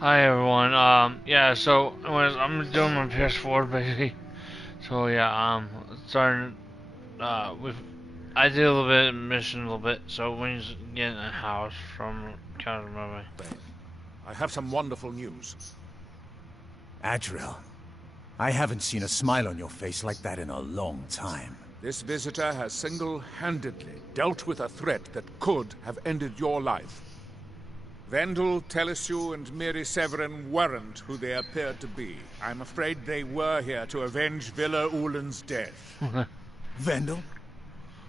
Hi everyone. Yeah. So, anyways, I'm doing my PS4 basically. So yeah. Starting. With I did a little bit of mission, a little bit. So when he's getting a house from Counter Movie. I have some wonderful news. Adriel, I haven't seen a smile on your face like that in a long time. This visitor has single-handedly dealt with a threat that could have ended your life. Vendel, Telesue, and Miri Severin weren't who they appeared to be. I'm afraid they were here to avenge Villa Ulen's death. Vendel?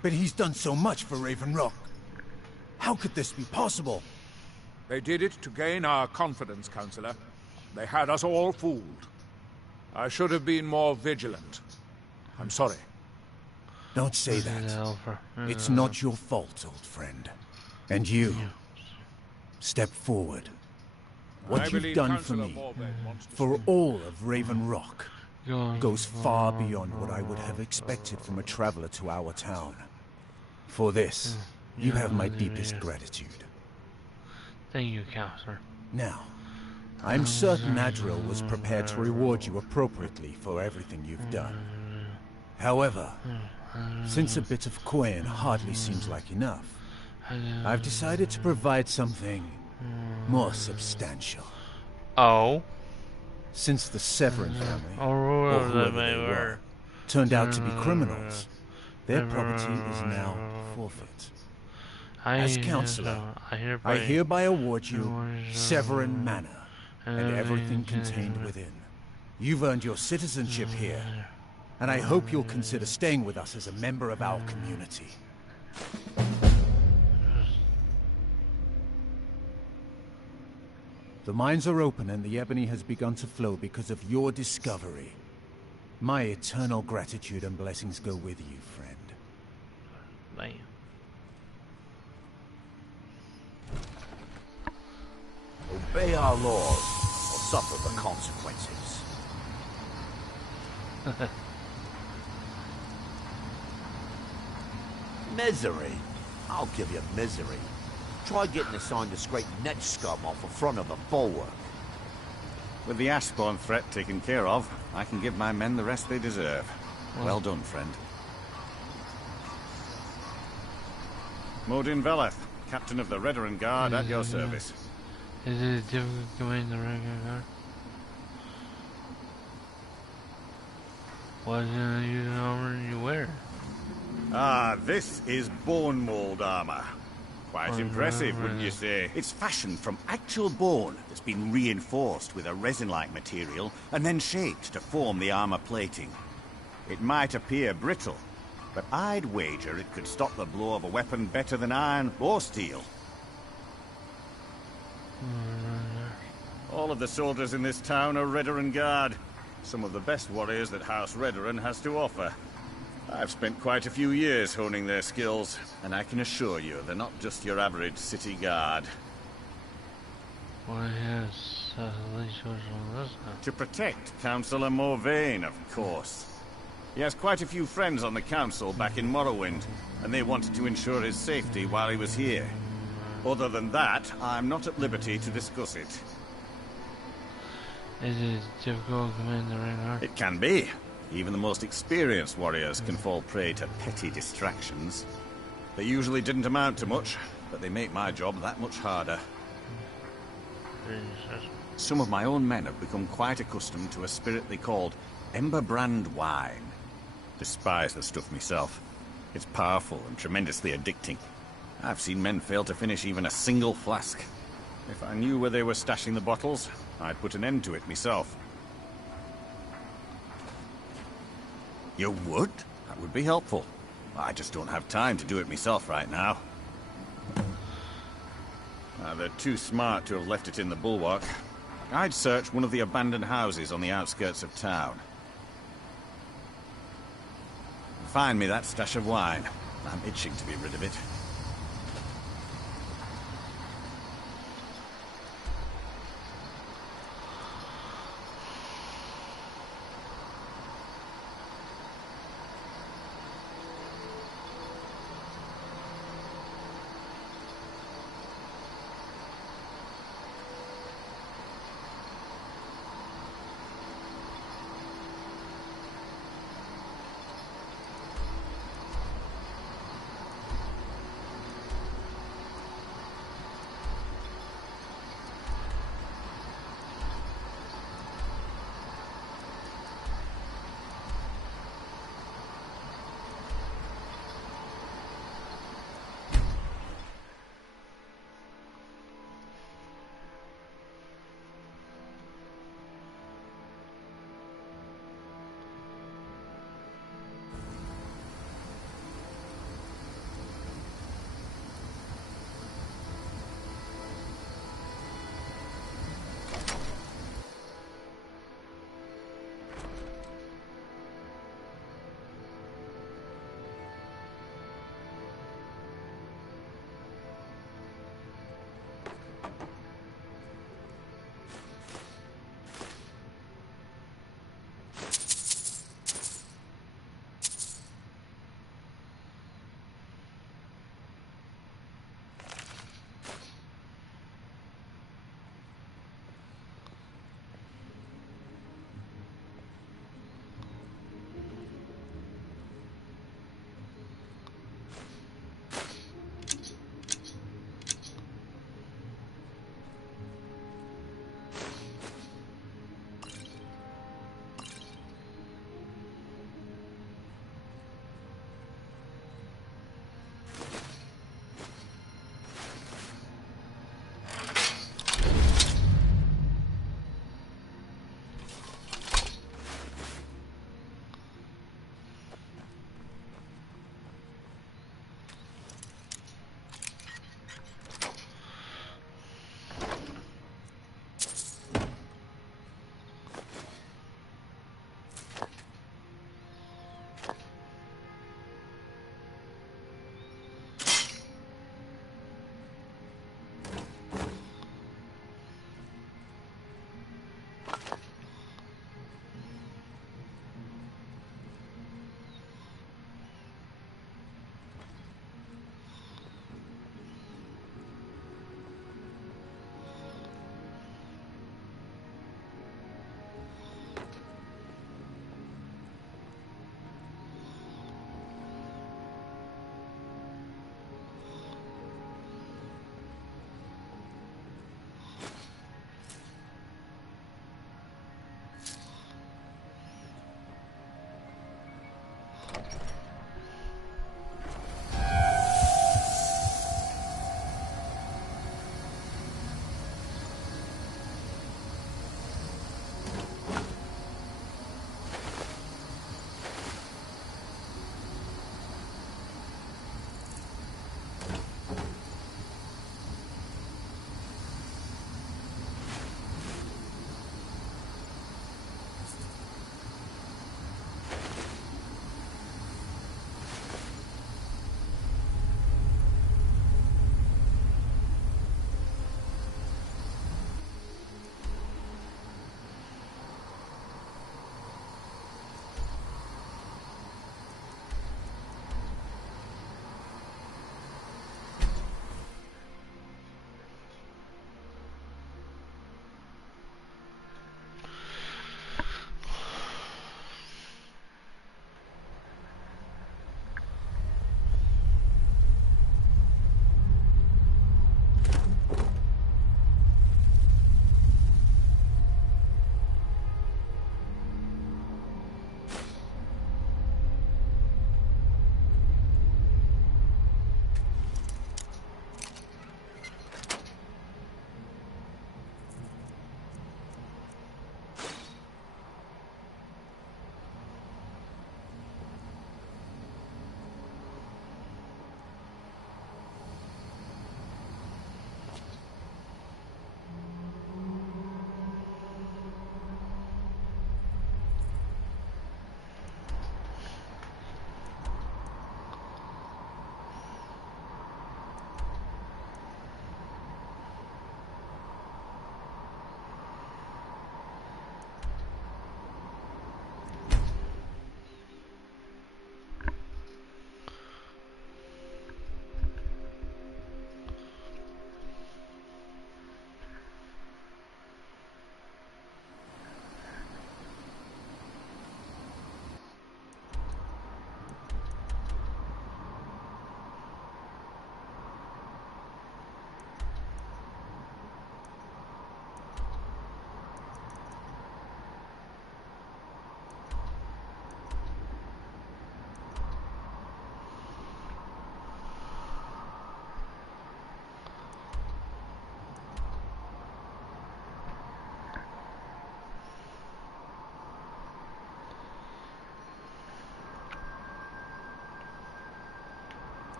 But he's done so much for Raven Rock. How could this be possible? They did it to gain our confidence, Counselor. They had us all fooled. I should have been more vigilant. I'm sorry. Don't say that. It's not your fault, old friend. And you, step forward. What you've done for me, for all of Raven Rock, goes far beyond what I would have expected from a traveler to our town. For this, you have my deepest gratitude. Thank you, Counselor. Now, I'm certain Adriel was prepared to reward you appropriately for everything you've done. However, since a bit of coin hardly seems like enough, I've decided to provide something more substantial. Oh? Since the Severin family, or Or whoever they were, turned out to be criminals, their property is now forfeit. As counselor, I hereby award you Severin Manor and everything contained within. You've earned your citizenship here, and I hope you'll consider staying with us as a member of our community. The mines are open and the ebony has begun to flow because of your discovery. My eternal gratitude and blessings go with you, friend. Bam. Obey our laws, or suffer the consequences. Misery? I'll give you misery. Try getting assigned to scrape net scum off the front of a bulwark. With the Ashbourne threat taken care of, I can give my men the rest they deserve. Well done, friend. Modin Veleth, captain of the Redoran Guard, at your service. Is it difficult to command the regular guard? What is the armor you wear? Ah, this is bone mold armor. Quite impressive, wouldn't you say? It's fashioned from actual bone that's been reinforced with a resin-like material and then shaped to form the armor plating. It might appear brittle, but I'd wager it could stop the blow of a weapon better than iron or steel. All of the soldiers in this town are Redoran Guard. Some of the best warriors that House Redoran has to offer. I've spent quite a few years honing their skills, and I can assure you they're not just your average city guard. Why yes, this To protect Councillor Morvain, of course. He has quite a few friends on the council back in Morrowind, and they wanted to ensure his safety while he was here. Other than that, I'm not at liberty to discuss it. Is it difficult to command the regular? It can be. Even the most experienced warriors can fall prey to petty distractions. They usually didn't amount to much, but they make my job that much harder. Some of my own men have become quite accustomed to a spirit they called Emberbrand wine. Despise the stuff myself. It's powerful and tremendously addicting. I've seen men fail to finish even a single flask. If I knew where they were stashing the bottles, I'd put an end to it myself. You would? That would be helpful. I just don't have time to do it myself right now. They're too smart to have left it in the bulwark. I'd search one of the abandoned houses on the outskirts of town. Find me that stash of wine. I'm itching to be rid of it.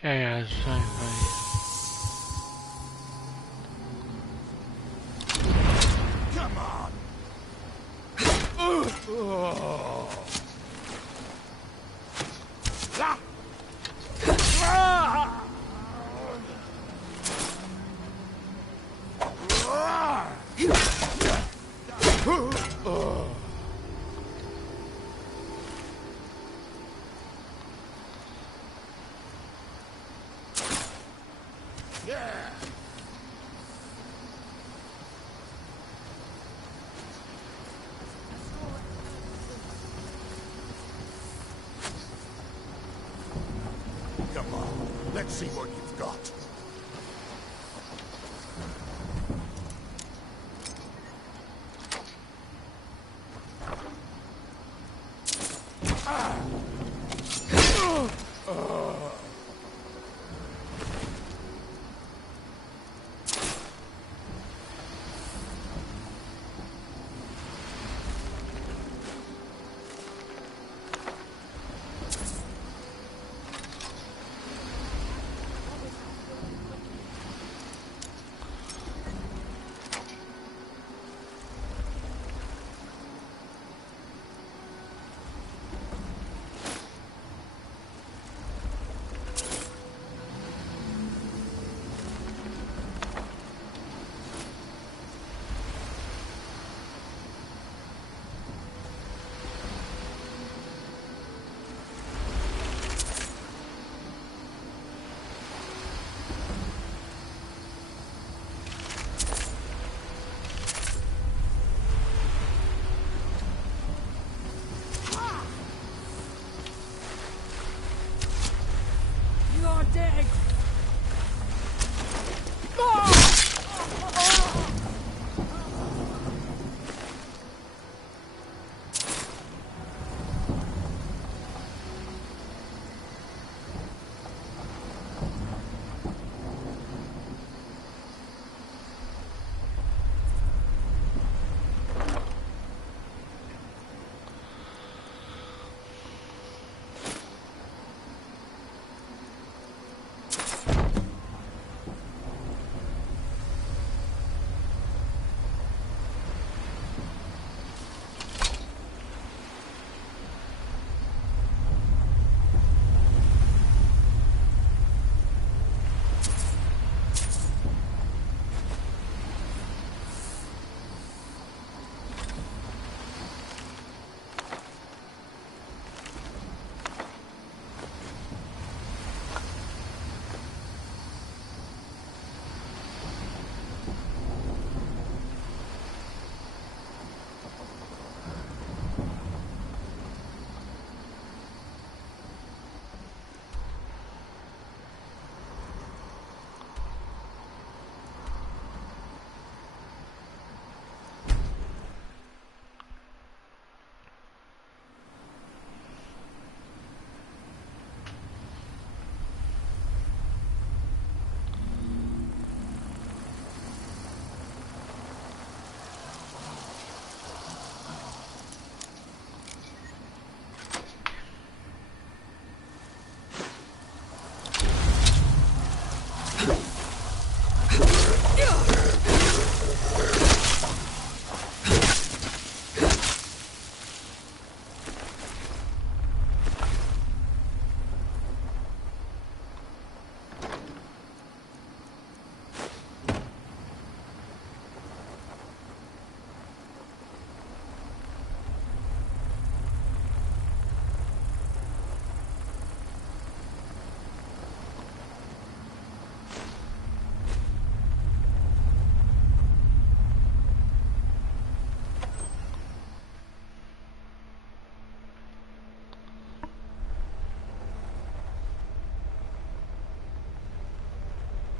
Yeah, it's fine, buddy. Come on! Come on, let's see what you've got.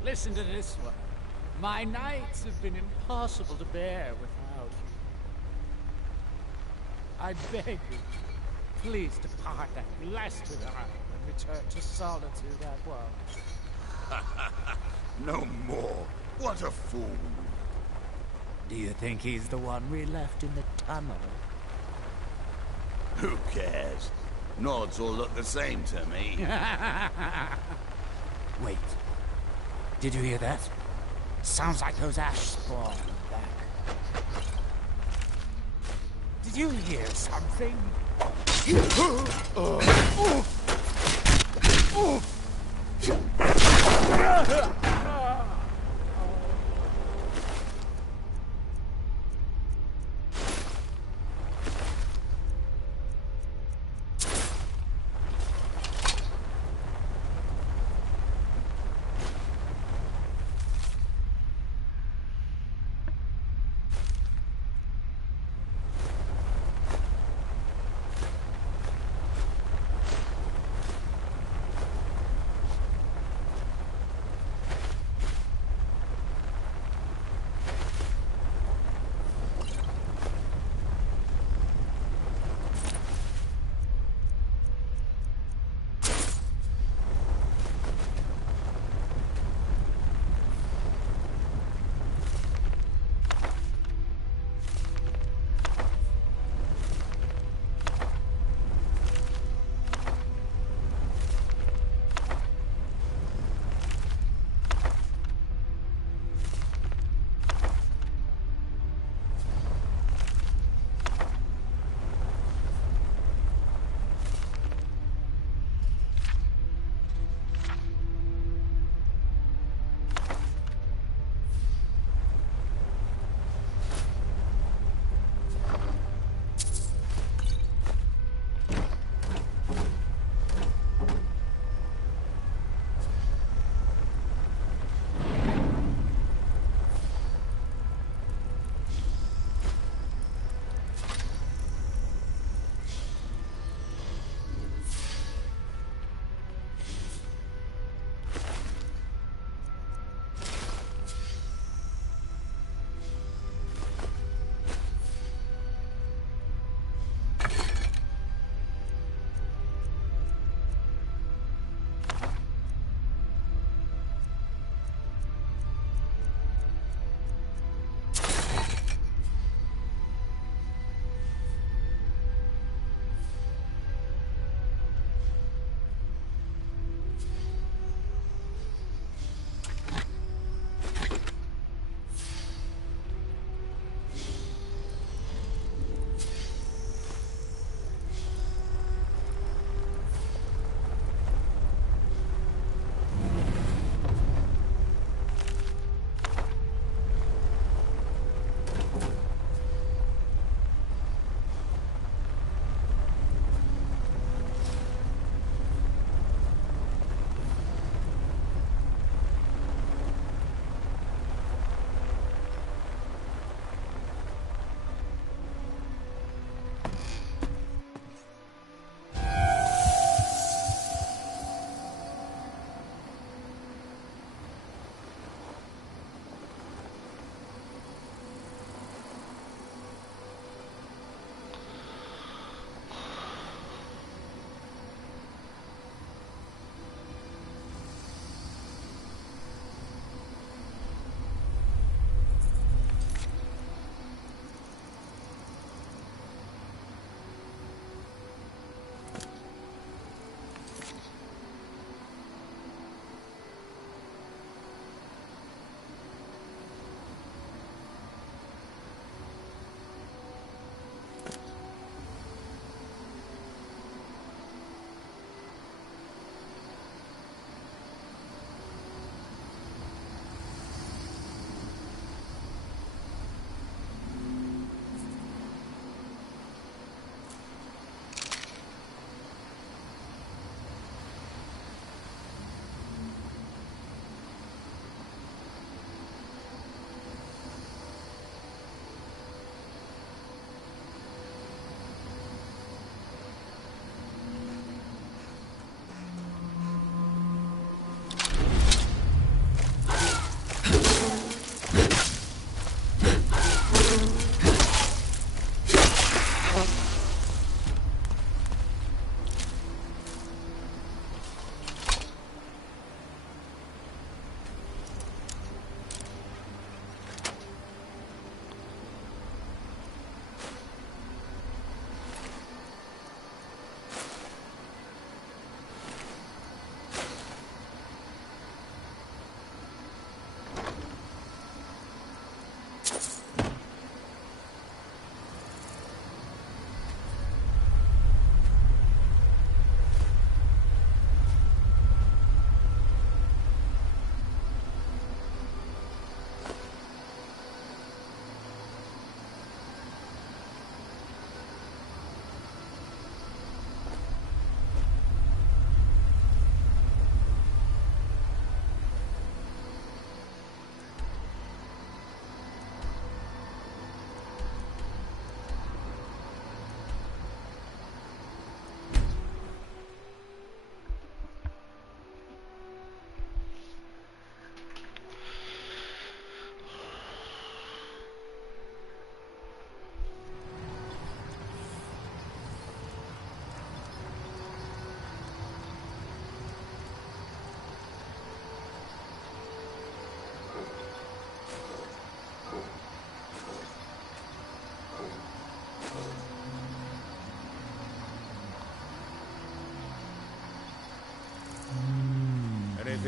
Listen to this one. My nights have been impossible to bear without you. I beg you, please depart that blessed isle and return to solitude at once. No more. What a fool. Do you think he's the one we left in the tunnel? Who cares? Nods all look the same to me. Wait. Did you hear that? Sounds like those ash spawn back. Did you hear something?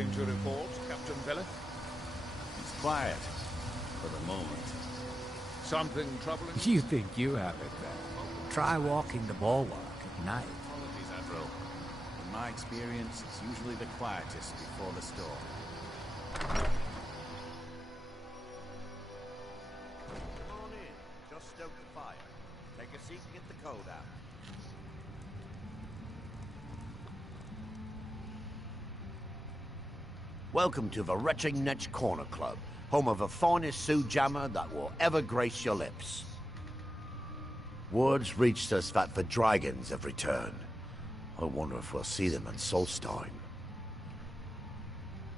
Anything to report, Captain Bellet? It's quiet, for the moment. Something troubling? You think you have it then? Try walking the bulwark at night. Apologies, Admiral. In my experience, it's usually the quietest before the storm. Come on in. Just stoke the fire. Take a seat and get the cold out. Welcome to the Retching Netch Corner Club, home of the finest Sioux jammer that will ever grace your lips. Word's reached us that the dragons have returned. I wonder if we'll see them in Solstheim.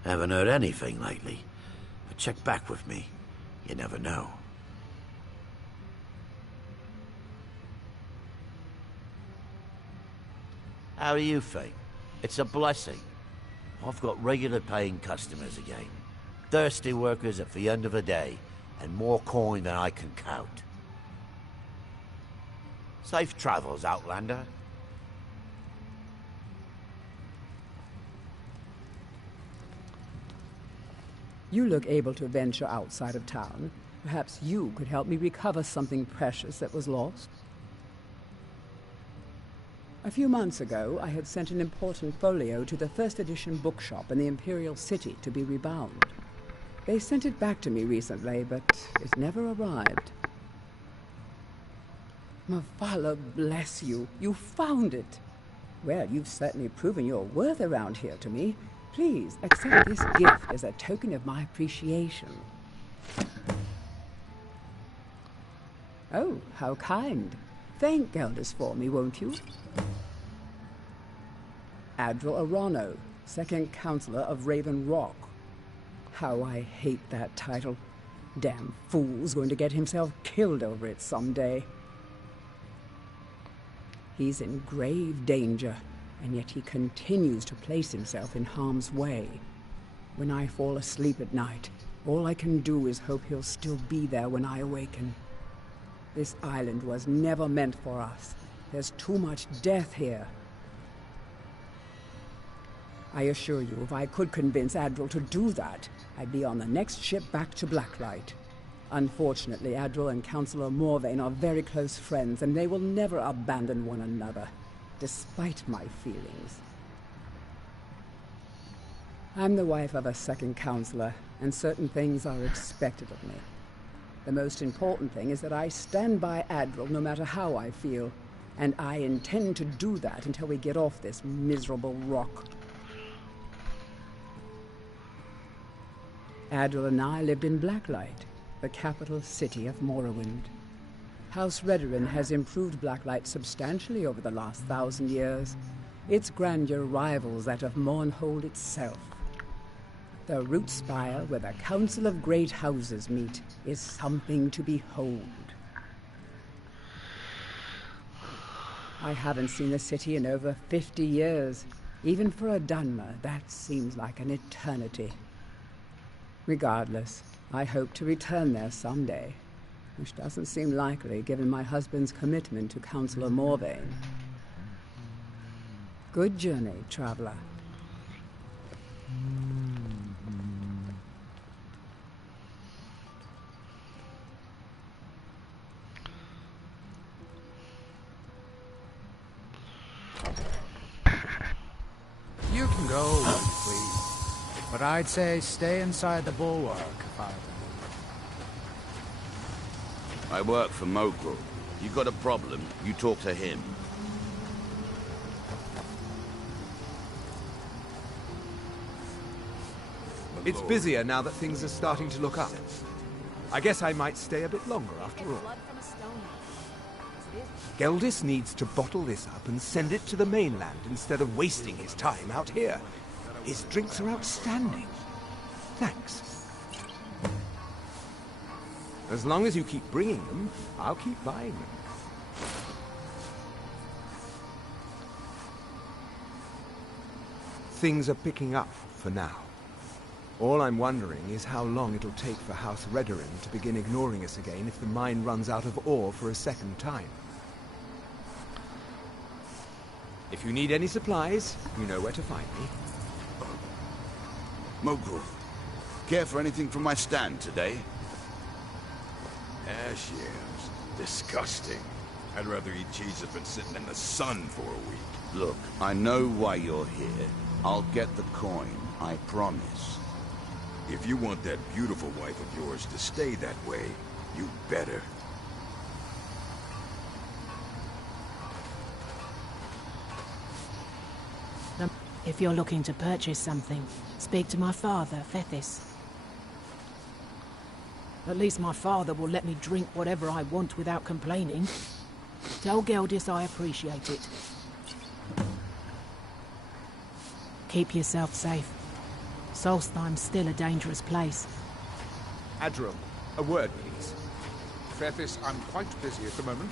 Haven't heard anything lately, but check back with me. You never know. How do you think? It's a blessing. I've got regular paying customers again. Thirsty workers at the end of the day, and more coin than I can count. Safe travels, Outlander. You look able to venture outside of town. Perhaps you could help me recover something precious that was lost. A few months ago, I had sent an important folio to the first edition bookshop in the Imperial City to be rebound. They sent it back to me recently, but it never arrived. Mavala bless you. You found it. Well, you've certainly proven your worth around here to me. Please accept this gift as a token of my appreciation. Oh, how kind. Thank Geldis for me, won't you? Admiral Arano, second counselor of Raven Rock. How I hate that title. Damn fool's going to get himself killed over it someday. He's in grave danger, and yet he continues to place himself in harm's way. When I fall asleep at night, all I can do is hope he'll still be there when I awaken. This island was never meant for us. There's too much death here. I assure you, if I could convince Admiral to do that, I'd be on the next ship back to Blacklight. Unfortunately, Admiral and Councillor Morvain are very close friends, and they will never abandon one another, despite my feelings. I'm the wife of a second counselor, and certain things are expected of me. The most important thing is that I stand by Admiral no matter how I feel, and I intend to do that until we get off this miserable rock. Admiral and I lived in Blacklight, the capital city of Morrowind. House Redoran has improved Blacklight substantially over the last 1,000 years. Its grandeur rivals that of Mournhold itself. The root spire where the Council of Great Houses meet is something to behold. I haven't seen the city in over 50 years. Even for a Dunmer, that seems like an eternity. Regardless, I hope to return there someday, which doesn't seem likely given my husband's commitment to Councillor Morvain. Good journey, traveler. You can go when you please, but I'd say stay inside the bulwark if I were you. I work for Mogul. You got a problem, you talk to him. It's busier now that things are starting to look up. I guess I might stay a bit longer after all. Geldis needs to bottle this up and send it to the mainland instead of wasting his time out here. His drinks are outstanding. Thanks. As long as you keep bringing them, I'll keep buying them. Things are picking up for now. All I'm wondering is how long it'll take for House Redoran to begin ignoring us again if the mine runs out of ore for a second time. If you need any supplies, you know where to find me. Mogul, care for anything from my stand today? Ash yams. Disgusting. I'd rather eat cheese that's been sitting in the sun for a week. Look, I know why you're here. I'll get the coin, I promise. If you want that beautiful wife of yours to stay that way, you better. If you're looking to purchase something, speak to my father, Fethis. At least my father will let me drink whatever I want without complaining. Tell Geldis I appreciate it. Keep yourself safe. Solstheim's still a dangerous place. Adril, a word, please. Fethis, I'm quite busy at the moment.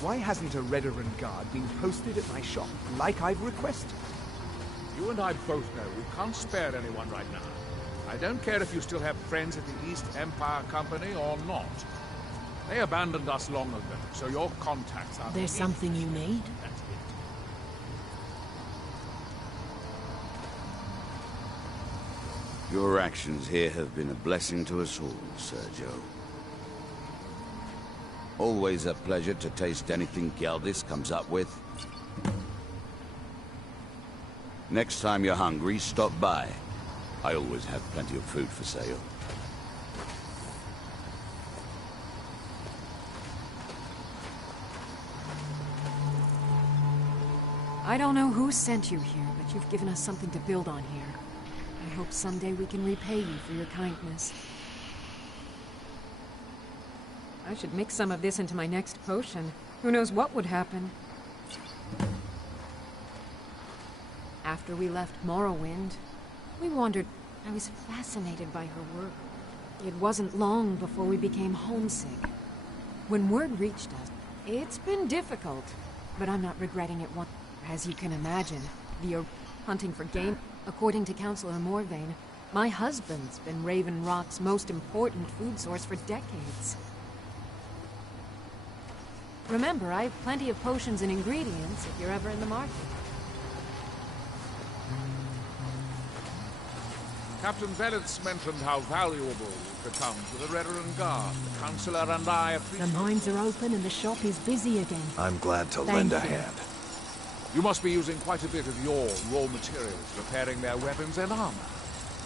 Why hasn't a Redoran guard been posted at my shop, like I've requested? You and I both know we can't spare anyone right now. I don't care if you still have friends at the East Empire Company or not. They abandoned us long ago, so your contacts are... There's something you need? That's it. Your actions here have been a blessing to us all, Sergio. Always a pleasure to taste anything Geldis comes up with. Next time you're hungry, stop by. I always have plenty of food for sale. I don't know who sent you here, but you've given us something to build on here. I hope someday we can repay you for your kindness. I should mix some of this into my next potion. Who knows what would happen? After we left Morrowind, we wandered. I was fascinated by her work. It wasn't long before we became homesick. When word reached us, it's been difficult, but I'm not regretting it one. As you can imagine, the hunting for game. According to Councillor Morvain, my husband's been Raven Rock's most important food source for decades. Remember, I have plenty of potions and ingredients if you're ever in the market. Captain Velitz mentioned how valuable you've become to the Redoran Guard. The Councillor and I appreciate... The mines are open and the shop is busy again. I'm glad to Thank lend a you. hand. You must be using quite a bit of your raw materials repairing their weapons and armor.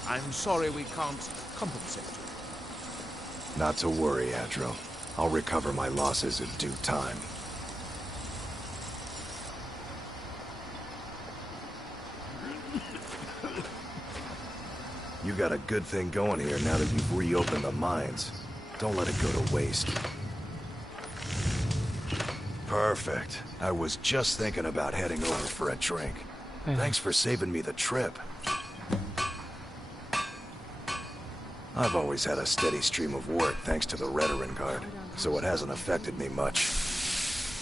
I'm sorry we can't compensate you. Not to worry, Adril. I'll recover my losses in due time. You got a good thing going here now that you've reopened the mines. Don't let it go to waste. Perfect. I was just thinking about heading over for a drink. Thanks for saving me the trip. I've always had a steady stream of work thanks to the Redoran Guard, so it hasn't affected me much.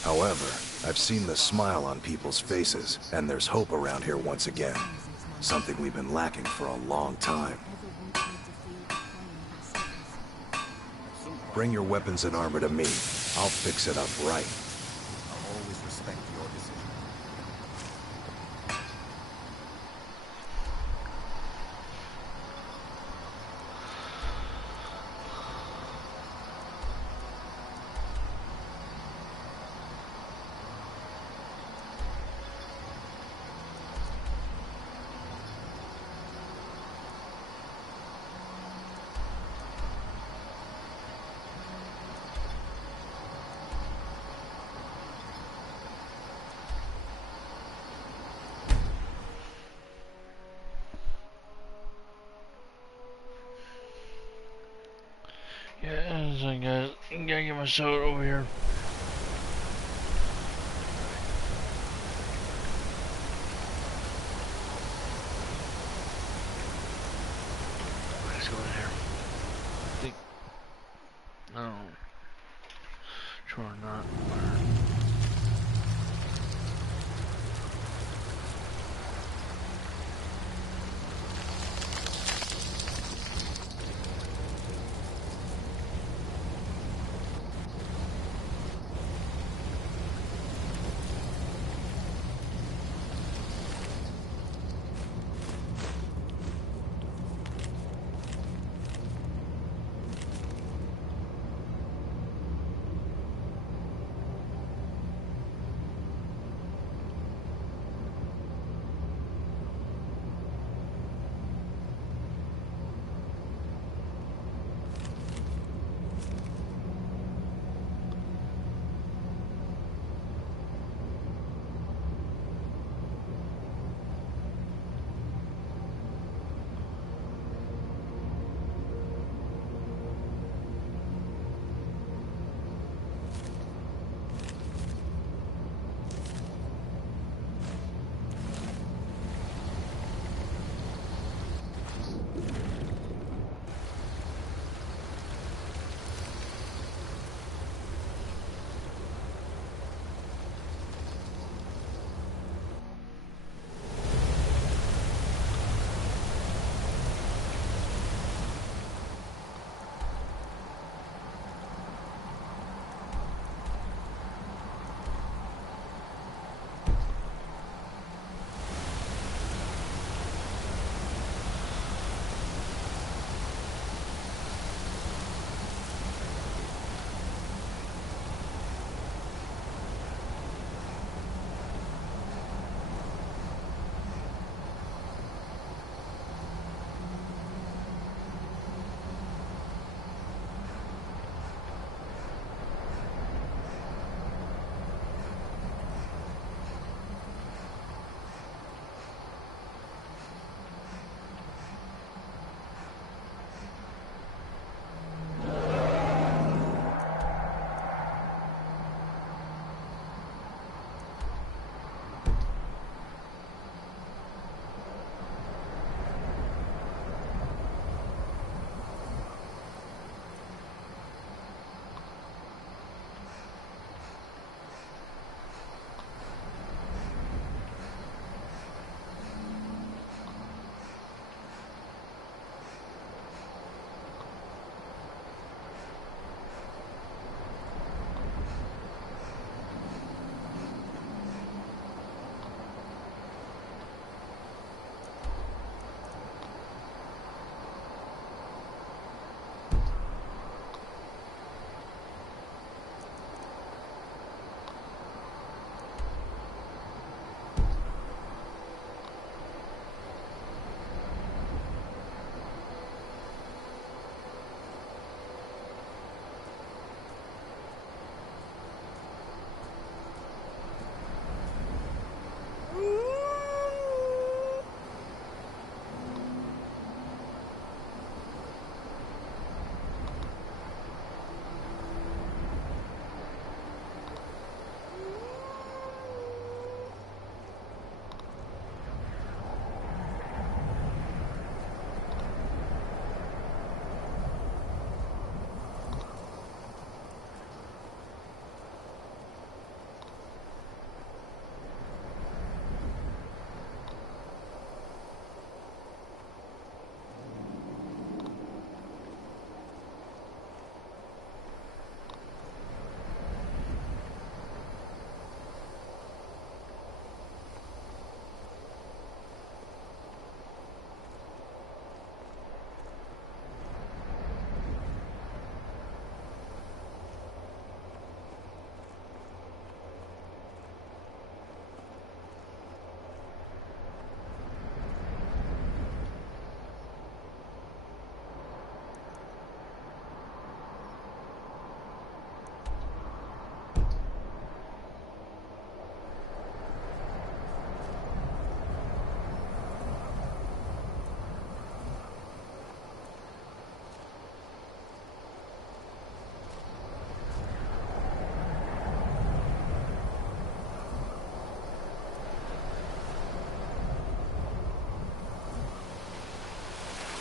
However, I've seen the smile on people's faces, and there's hope around here once again. Something we've been lacking for a long time. Bring your weapons and armor to me. I'll fix it up right. I'll always respect your decision. Yeah, so guys, I gotta get my soda over here. Let's go in here. I think. No. Sure or not.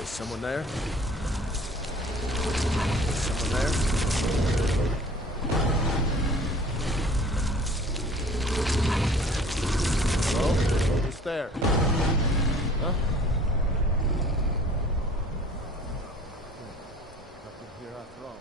Is someone there? Is someone there? Hello? Who's there? Huh? Nothing here after all.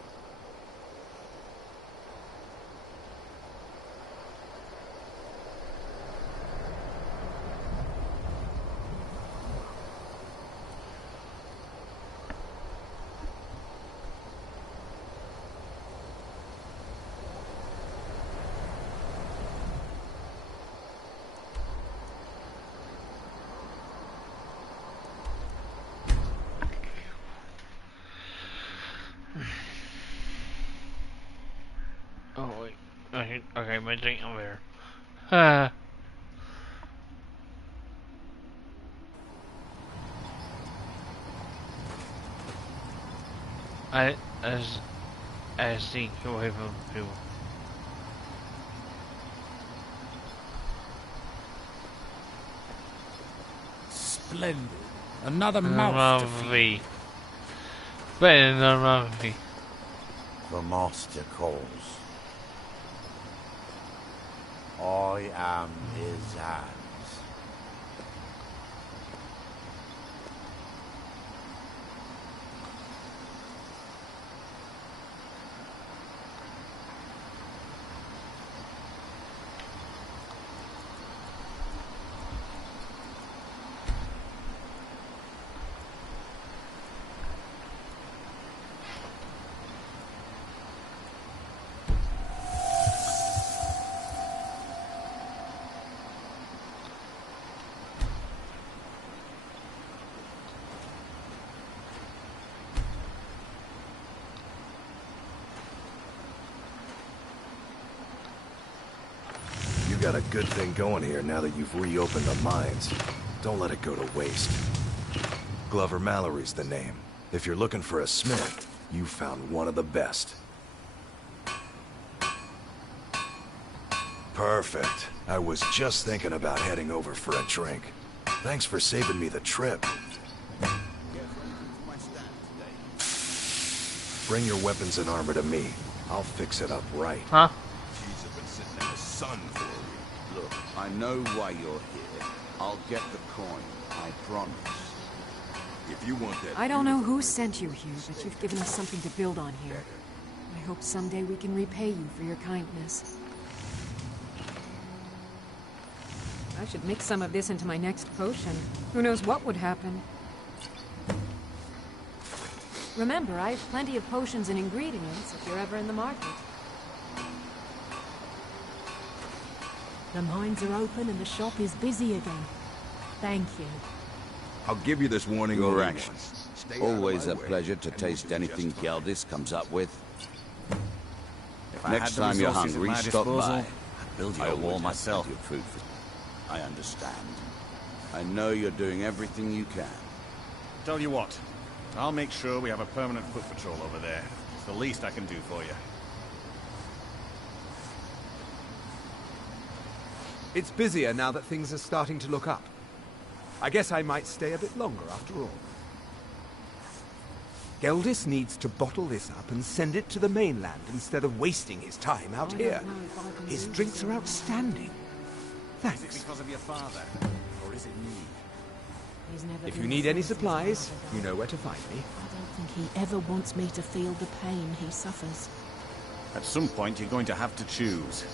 Oh wait. Okay, my drink over here. I seek away from people. Splendid. Another mouth to feed. Better than a mouth. The master calls. I am his hands. You got a good thing going here now that you've reopened the mines. Don't let it go to waste. Glover Mallory's the name. If you're looking for a smith, you found one of the best. Perfect. I was just thinking about heading over for a drink. Thanks for saving me the trip. Bring your weapons and armor to me. I'll fix it up right. Huh? She's been sitting in the sun for a week. Look, I know why you're here. I'll get the coin, I promise. If you want that... I don't know who sent you here, but you've given us something to build on here. I hope someday we can repay you for your kindness. I should mix some of this into my next potion. Who knows what would happen? Remember, I have plenty of potions and ingredients if you're ever in the market. The mines are open and the shop is busy again. Thank you. I'll give you this warning or action. Always a pleasure to taste anything Geldis comes up with. Next time you're hungry, stop by. I'd build you a wall myself. Your food for... I understand. I know you're doing everything you can. Tell you what, I'll make sure we have a permanent foot patrol over there. It's the least I can do for you. It's busier now that things are starting to look up. I guess I might stay a bit longer after all. Geldis needs to bottle this up and send it to the mainland instead of wasting his time out here. His drinks are outstanding. Thanks. Is it because of your father, or is it me? If you need any supplies, you know where to find me. I don't think he ever wants me to feel the pain he suffers. At some point, you're going to have to choose.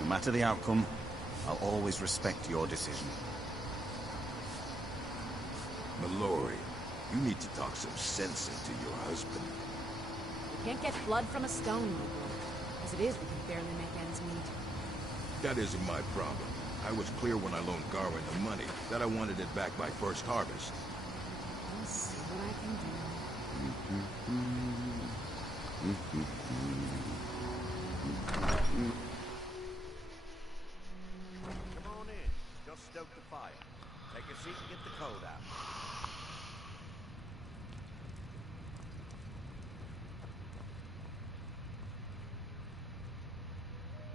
No matter the outcome, I'll always respect your decision. Mallory, you need to talk some sense into your husband. We can't get blood from a stone, Lobo. As it is, we can barely make ends meet. That isn't my problem. I was clear when I loaned Garwin the money that I wanted it back by first harvest. I'll see what I can do. Come on in. Just stoke the fire. Take a seat and get the cold out.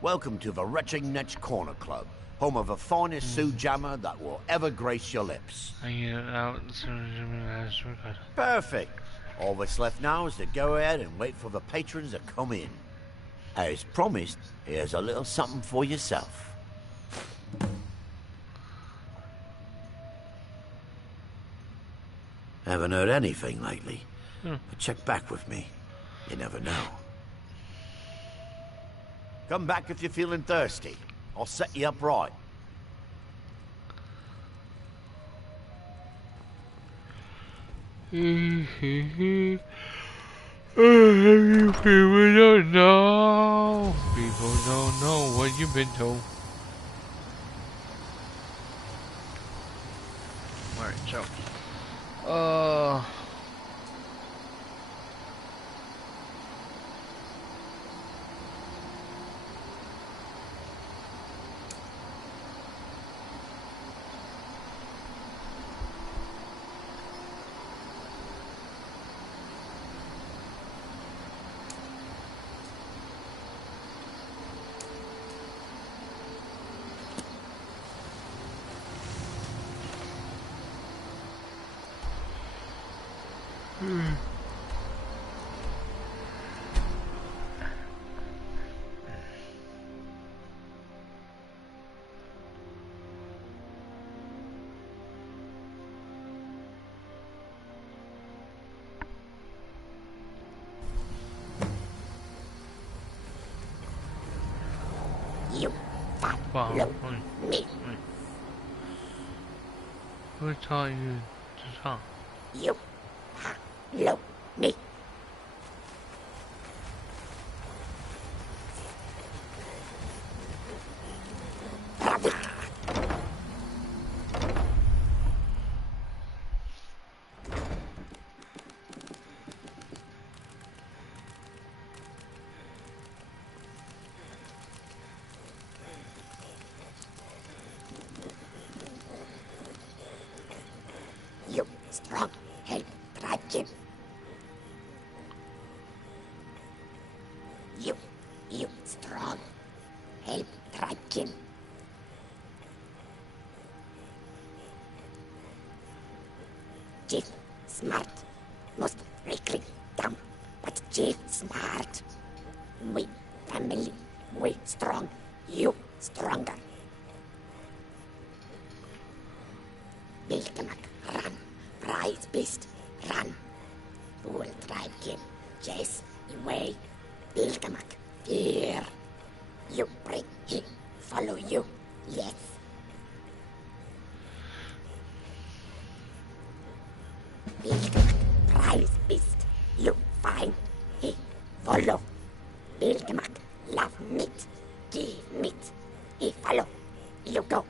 Welcome to the Retching Netch Corner Club, home of the finest Sue Jammer that will ever grace your lips. I get it out as soon as Jimmy has record. Perfect. All that's left now is to go ahead and wait for the patrons to come in. As promised, here's a little something for yourself. Haven't heard anything lately. But check back with me. You never know. Come back if you're feeling thirsty. I'll set you up right. People don't know. People don't know what you've been told. Alright, so. You follow me. Who taught you to talk? You follow me. You strong help dragon. You strong help dragon. Chief smart, most likely dumb, but Chief smart. We family, we strong, you stronger. Bilkamak, run. Prize beast, run. Fool tribe kin, chase away. Bilkamak, fear. You bring him, follow you, yes. Bilkamak, prize beast, you find, he follow. Bilkamak, love meat, give meat, he follow, you go.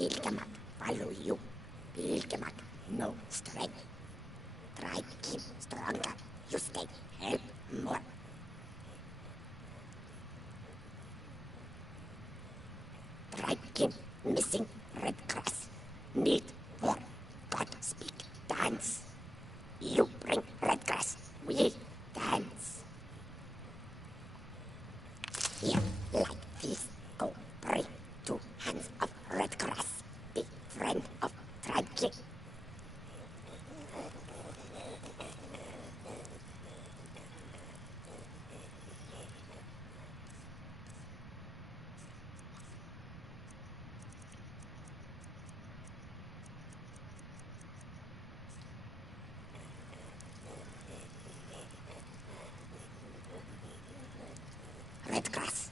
Pilgamak, follow you. Pilgamak, no strength. Try to keep stronger. You stay, help more. Try to keep missing red cross. Need for God speak. Dance. You bring red grass. We dance. Here, like this, go pray to hands of red grass. Be friend of tribe king. Red grass.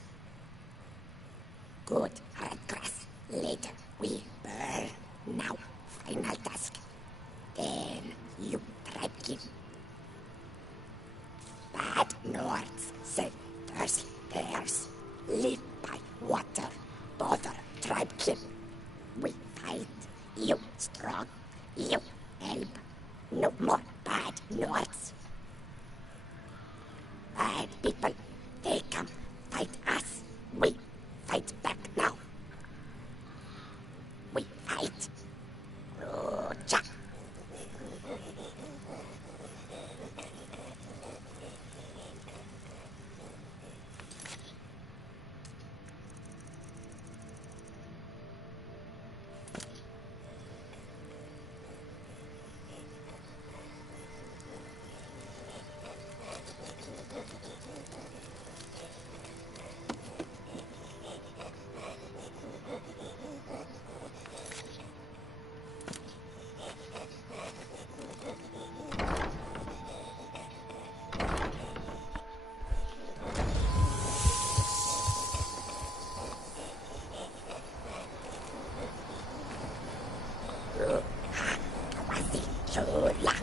Good red grass. Later we burn. Now, final task. Then you tribe king. Bad Nords say there's bears. Live by water. Bother tribe king. We fight. You strong. You help. No more bad Nords. Bad people. They come fight us. We fight back now. We fight. Roja. Chula.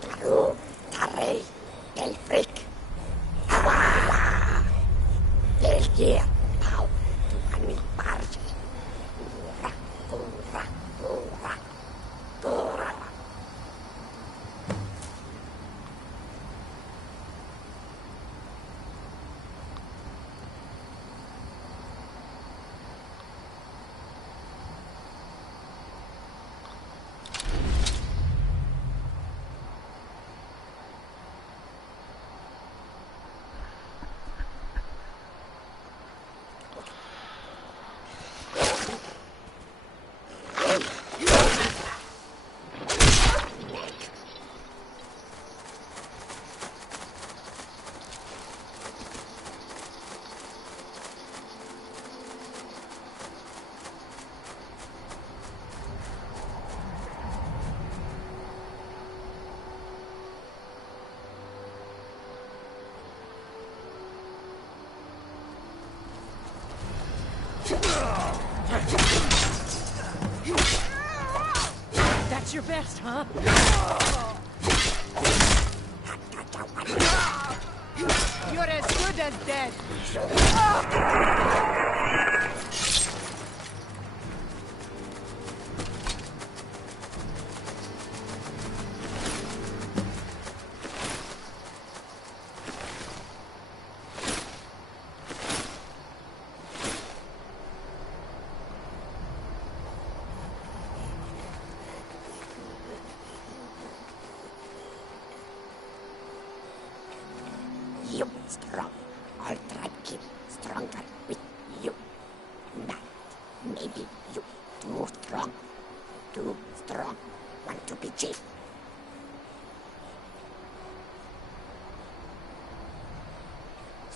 Taru. Tare. Del freak. Hawa. Del gear. Pow. To anil party. Gura. Gura. Gura. Gura. That's your best, huh? You're as good as dead. You strong. All tribe keep stronger with you. But maybe you too strong. Too strong. Want to be chief.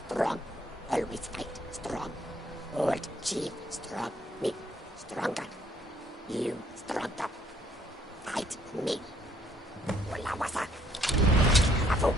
Strong. Always fight. Strong. Old chief. Strong. Me. Stronger. You stronger. Fight me. Ulawasa. Afu.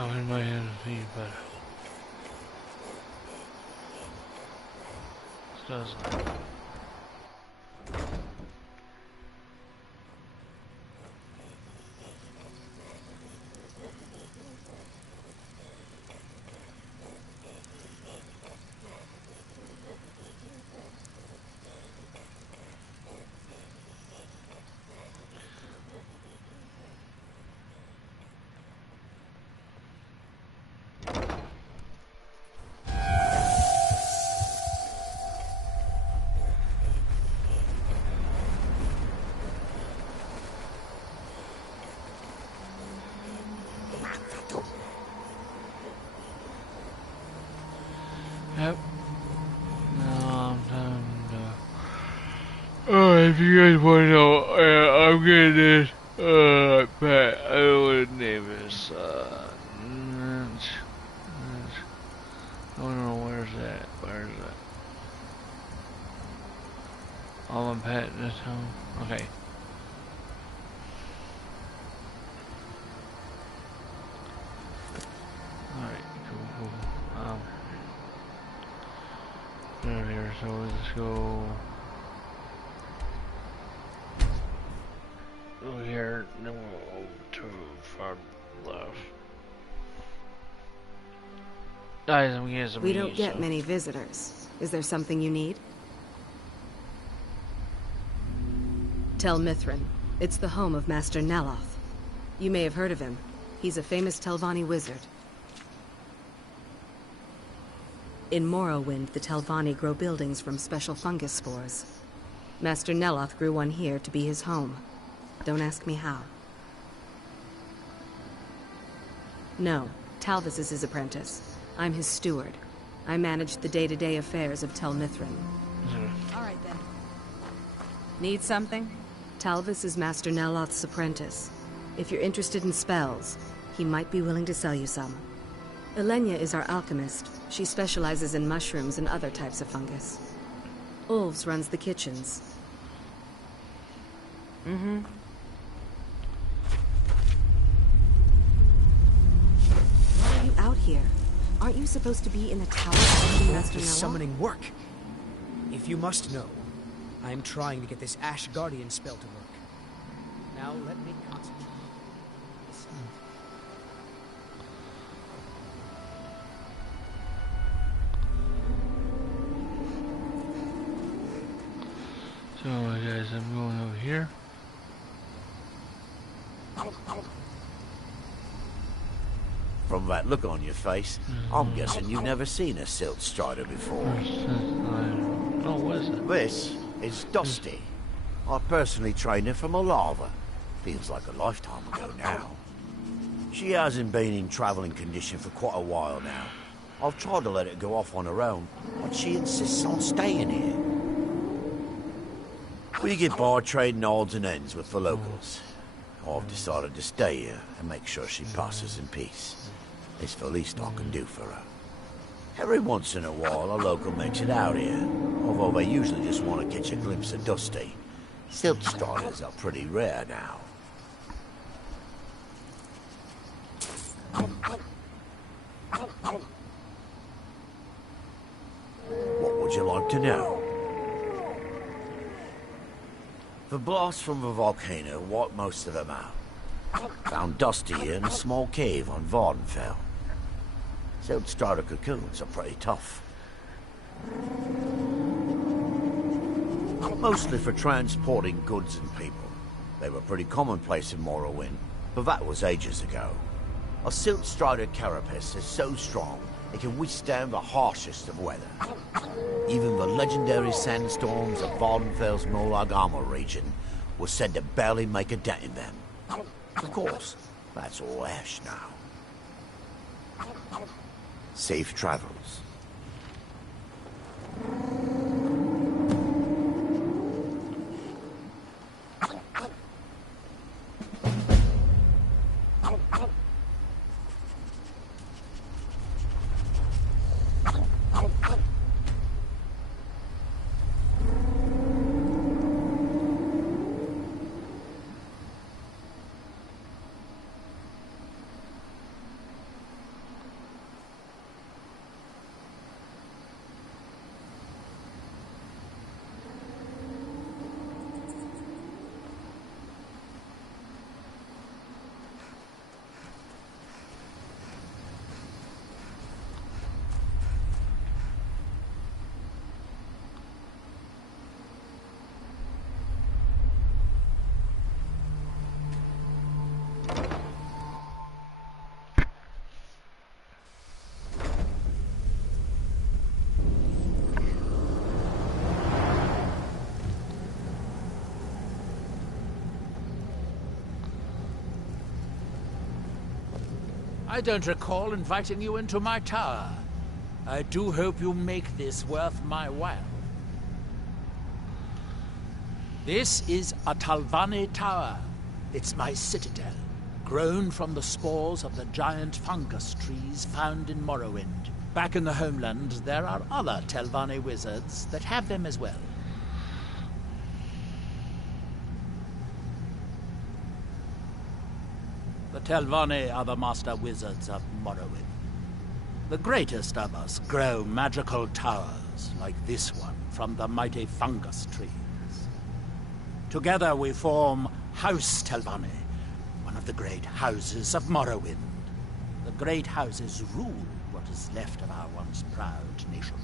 Oh, he might have a feed better. Does that. Yep. No, if you guys want to know, I'm getting this, pet. I don't know what his name is. I don't know, where's that? Where's that? Oh, I'm petting this home. Okay. Alright, cool. Down here, so let's go over here, then we'll go to far left. Guys, I'm getting some We don't get many visitors. Is there something you need? Tel Mithrin. It's the home of Master Neloth. You may have heard of him. He's a famous Telvanni wizard. In Morrowind, the Telvanni grow buildings from special fungus spores. Master Neloth grew one here to be his home. Don't ask me how. No, Talvis is his apprentice. I'm his steward. I manage the day-to-day affairs of Tel Mithrin. All right, then. Need something? Talvis is Master Neloth's apprentice. If you're interested in spells, he might be willing to sell you some. Elenia is our alchemist. She specializes in mushrooms and other types of fungus. Ulves runs the kitchens. Mm-hmm. Why are you out here? Aren't you supposed to be in the tower fighting Master Neloth? Summoning work. If you must know, I am trying to get this Ash Guardian spell to work. Now let me concentrate. So guys, I'm going over here. From that look on your face, I'm guessing you've never seen a Silt Strider before. Oh, what is it? This is Dusty. I personally trained her from a lava. Feels like a lifetime ago now. She hasn't been in traveling condition for quite a while now. I've tried to let her go off on her own, but she insists on staying here. We get by trading odds and ends with the locals. I've decided to stay here and make sure she passes in peace. It's the least I can do for her. Every once in a while, a local makes it out here, although they usually just want to catch a glimpse of Dusty. Silt Striders are pretty rare now. What would you like to know? The blast from the volcano wiped most of them out. Found Dusty here in a small cave on Vardenfell. Silt Strider cocoons are pretty tough. Mostly for transporting goods and people. They were pretty commonplace in Morrowind, but that was ages ago. A Silt Strider carapace is so strong it can withstand the harshest of weather. Even the legendary sandstorms of Vardenfell's Molag Armor region were said to barely make a dent in them. Of course, that's all ash now. Safe travels. I don't recall inviting you into my tower. I do hope you make this worth my while. This is a Talvane tower. It's my citadel, grown from the spores of the giant fungus trees found in Morrowind. Back in the homeland, there are other Telvanni wizards that have them as well. The Telvanni are the master wizards of Morrowind. The greatest of us grow magical towers like this one from the mighty fungus trees. Together we form House Telvanni, one of the great houses of Morrowind. The great houses rule what is left of our once proud nation.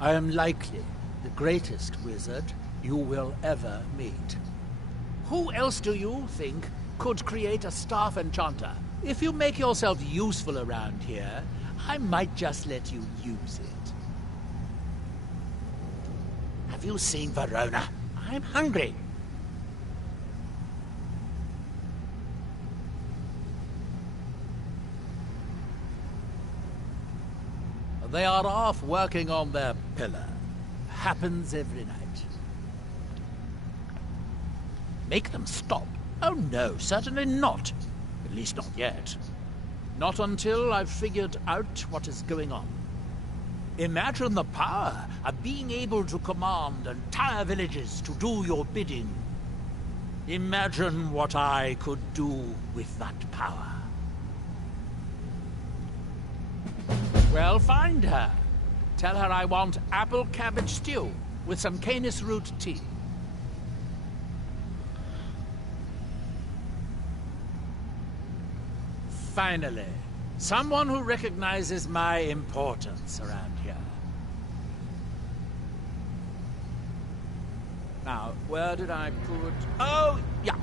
I am likely the greatest wizard you will ever meet. Who else do you think could create a staff enchanter? If you make yourself useful around here, I might just let you use it. Have you seen Verona? I'm hungry. They are off working on their pillar. Happens every night. Make them stop? Oh no, certainly not. At least not yet. Not until I've figured out what is going on. Imagine the power of being able to command entire villages to do your bidding. Imagine what I could do with that power. Well, find her. Tell her I want apple cabbage stew with some canis root tea. Finally, someone who recognizes my importance around here. Now, where did I put... Oh, yeah.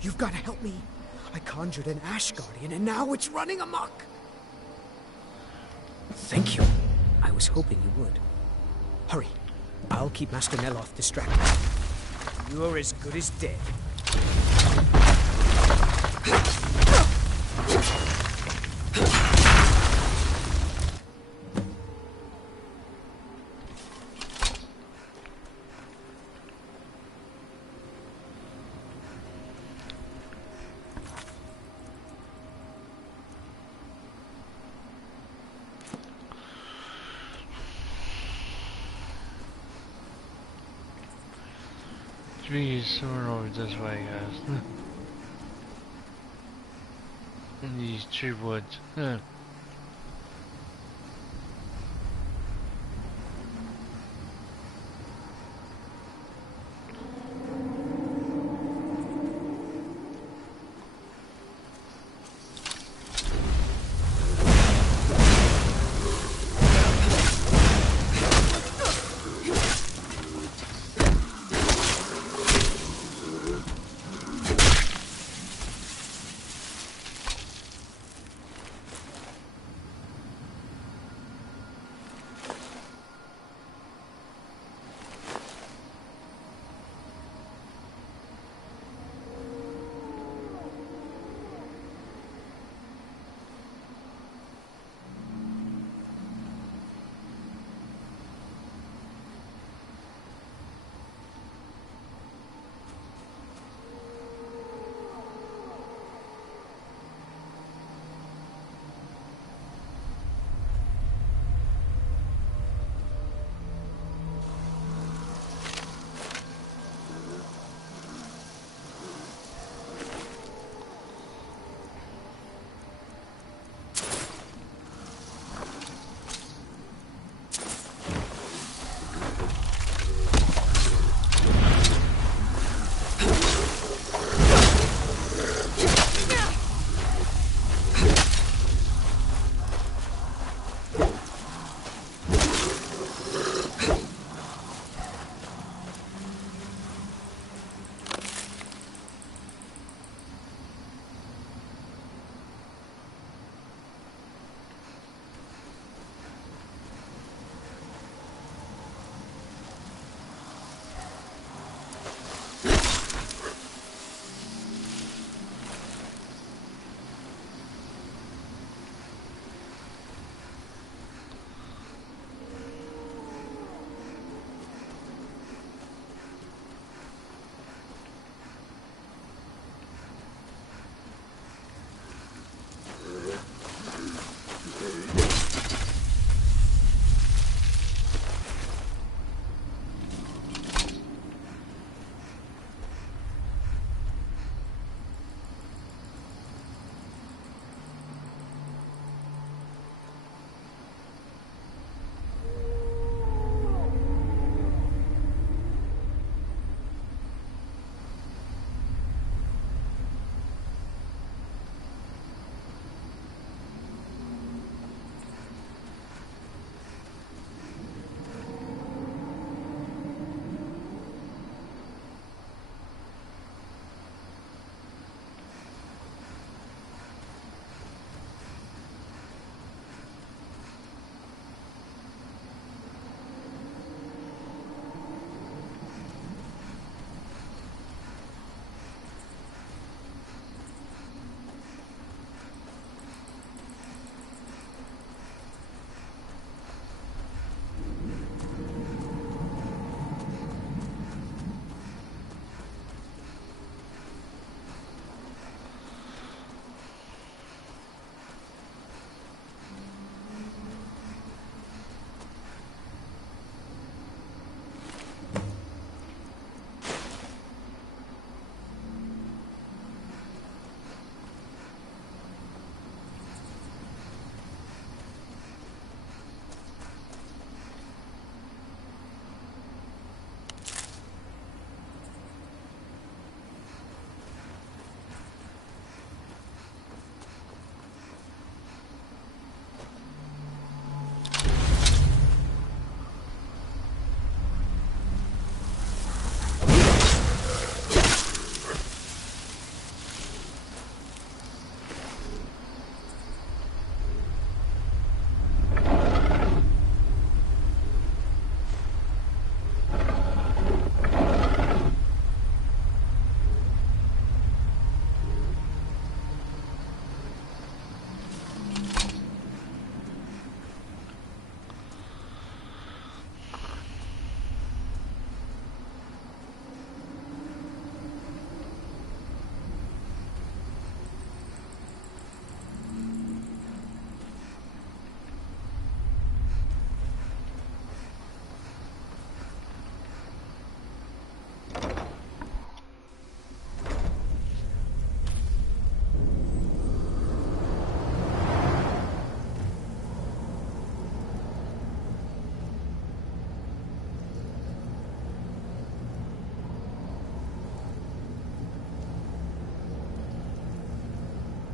You've got to help me. I conjured an Ash Guardian, and now it's running amok. Thank you. I was hoping you would. Hurry. I'll keep Master Neloth distracted. You're as good as dead. Jeez, we're over this way, guys. In these tree woods.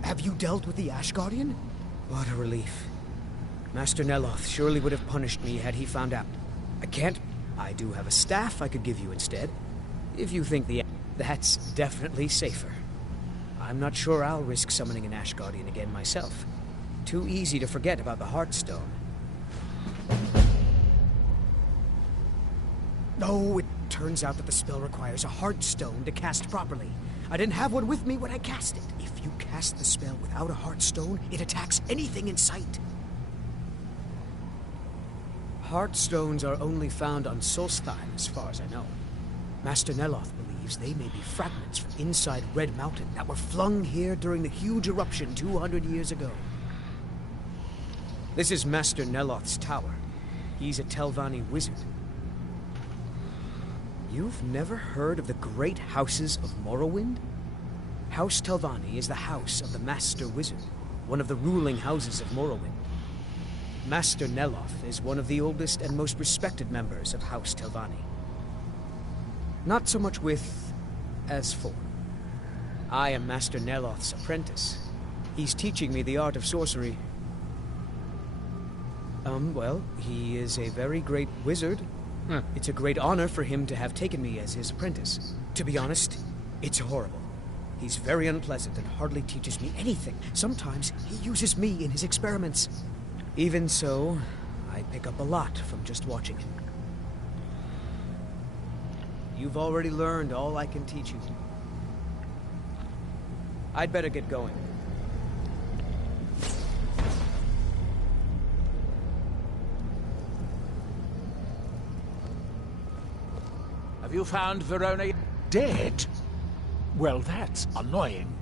Have you dealt with the Ash Guardian? What a relief. Master Neloth surely would have punished me had he found out. I can't. I do have a staff I could give you instead. If you think that's definitely safer. I'm not sure I'll risk summoning an Ash Guardian again myself. Too easy to forget about the Heartstone. Oh, it turns out that the spell requires a Heartstone to cast properly. I didn't have one with me when I cast it. If you cast the spell without a Heartstone, it attacks anything in sight. Heartstones are only found on Solstheim, as far as I know. Master Neloth believes they may be fragments from inside Red Mountain that were flung here during the huge eruption 200 years ago. This is Master Neloth's tower. He's a Telvanni wizard. You've never heard of the great houses of Morrowind? House Telvanni is the house of the Master Wizard, one of the ruling houses of Morrowind. Master Neloth is one of the oldest and most respected members of House Telvanni. Not so much with as for. I am Master Neloth's apprentice. He's teaching me the art of sorcery. Well, he is a very great wizard. It's a great honor for him to have taken me as his apprentice. To be honest, it's horrible. He's very unpleasant and hardly teaches me anything. Sometimes he uses me in his experiments. Even so, I pick up a lot from just watching him. You've already learned all I can teach you. I'd better get going. Have you found Verona dead? Well, that's annoying.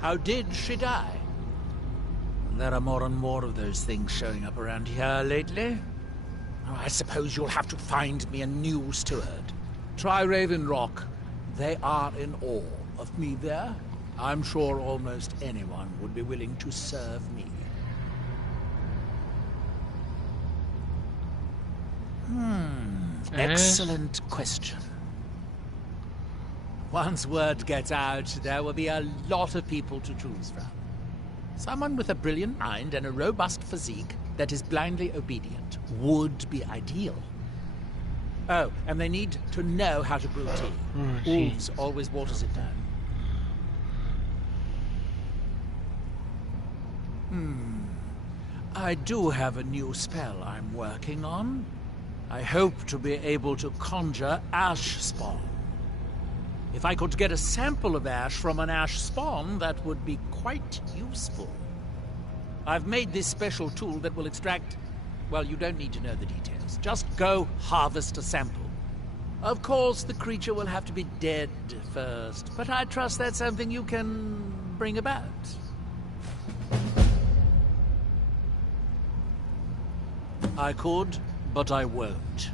How did she die? There are more and more of those things showing up around here lately. Oh, I suppose you'll have to find me a new steward. Try Raven Rock. They are in awe of me there. I'm sure almost anyone would be willing to serve me. Excellent question. Once word gets out, there will be a lot of people to choose from. Someone with a brilliant mind and a robust physique that is blindly obedient would be ideal. Oh, and they need to know how to brew tea. Wolves always waters it down. I do have a new spell I'm working on. I hope to be able to conjure ash spawn. If I could get a sample of ash from an ash spawn, that would be quite useful. I've made this special tool that will extract... Well, you don't need to know the details. Just go harvest a sample. Of course, the creature will have to be dead first, but I trust that's something you can bring about. I could, but I won't.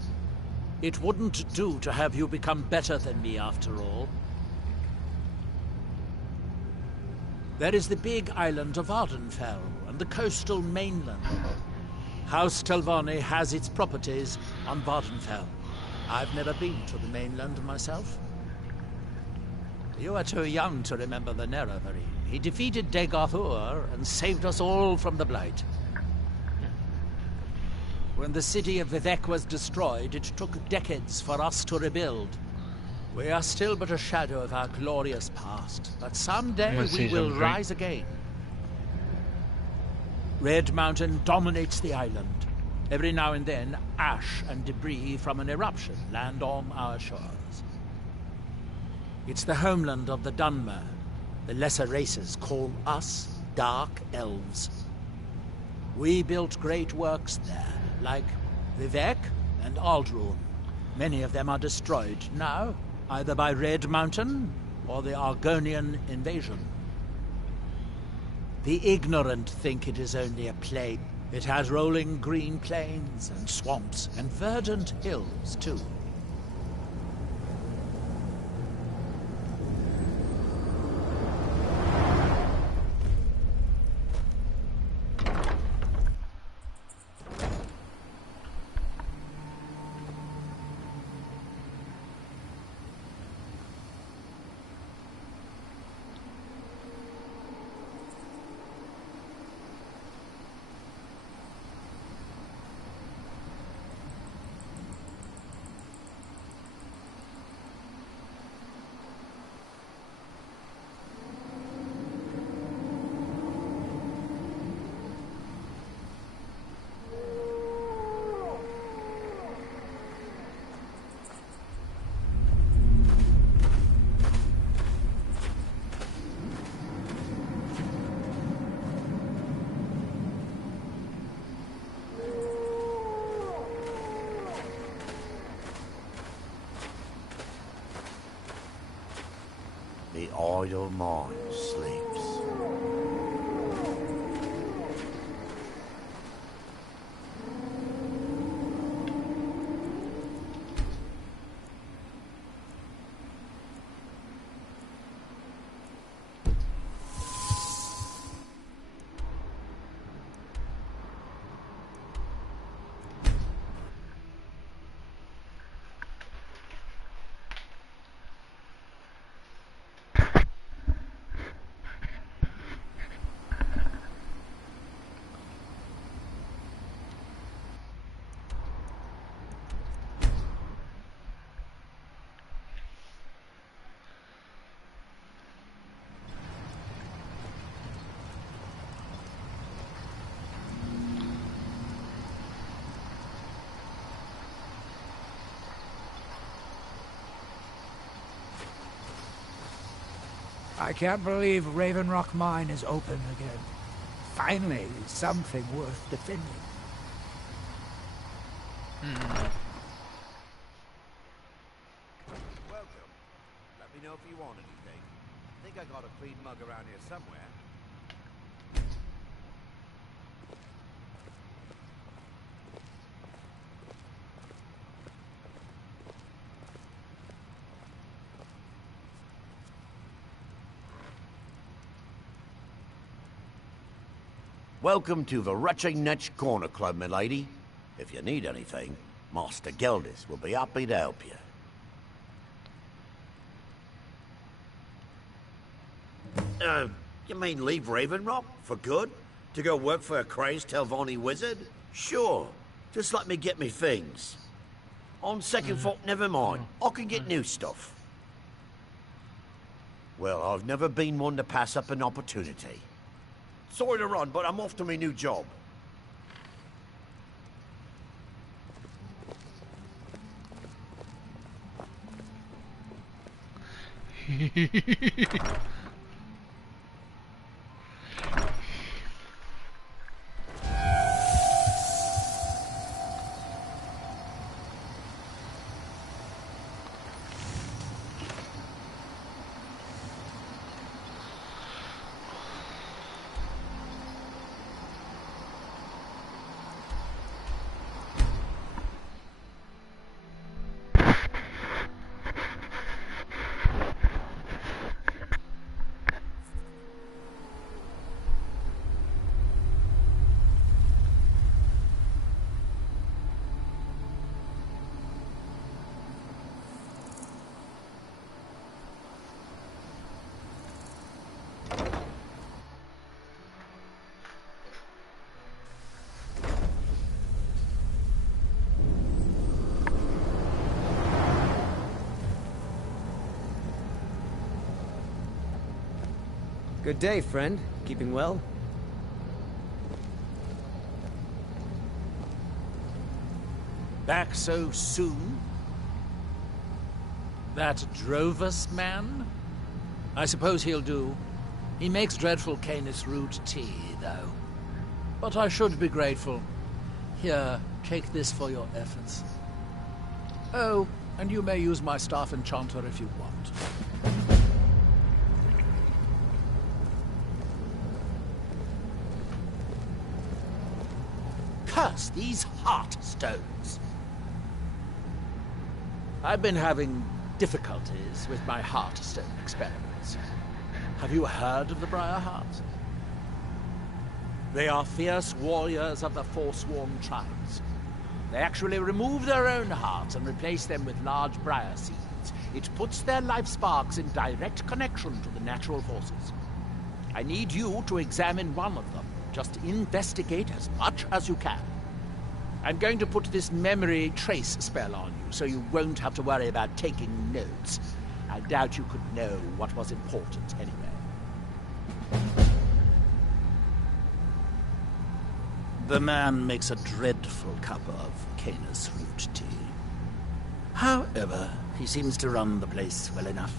It wouldn't do to have you become better than me, after all. There is the big island of Ardenfell, and the coastal mainland. House Telvanni has its properties on Vardenfell. I've never been to the mainland myself. You are too young to remember the Nerevarine. He defeated Degathur and saved us all from the Blight. When the city of Vivec was destroyed, it took decades for us to rebuild. We are still but a shadow of our glorious past, but someday we will rise again. Red Mountain dominates the island. Every now and then, ash and debris from an eruption land on our shores. It's the homeland of the Dunmer. The lesser races call us Dark Elves. We built great works there, like Vivec and Aldrune. Many of them are destroyed now, either by Red Mountain or the Argonian invasion. The ignorant think it is only a plague. It has rolling green plains and swamps and verdant hills, too. idle mind sleeps. I can't believe Raven Rock Mine is open again. Finally, something worth defending. Welcome. Let me know if you want anything. I think I got a clean mug around here somewhere. Welcome to the Retching Netch Corner Club, my lady. If you need anything, Master Geldis will be happy to help you. You mean leave Raven Rock? For good? To go work for a crazed Telvanni wizard? Sure. Just let me get me things. On second thought, never mind. I can get new stuff. Well, I've never been one to pass up an opportunity. Sorry to run, but I'm off to my new job. Good day, friend. Keeping well? Back so soon? That Drovus man? I suppose he'll do. He makes dreadful Canis root tea, though. But I should be grateful. Here, take this for your efforts. Oh, and you may use my staff enchanter if you want. Curse these heart stones! I've been having difficulties with my heartstone experiments. Have you heard of the Briarheart? They are fierce warriors of the Forsworn tribes. They actually remove their own hearts and replace them with large briar seeds. It puts their life sparks in direct connection to the natural forces. I need you to examine one of them. Just investigate as much as you can. I'm going to put this memory trace spell on you, so you won't have to worry about taking notes. I doubt you could know what was important anyway. The man makes a dreadful cup of Canis root tea. However, he seems to run the place well enough.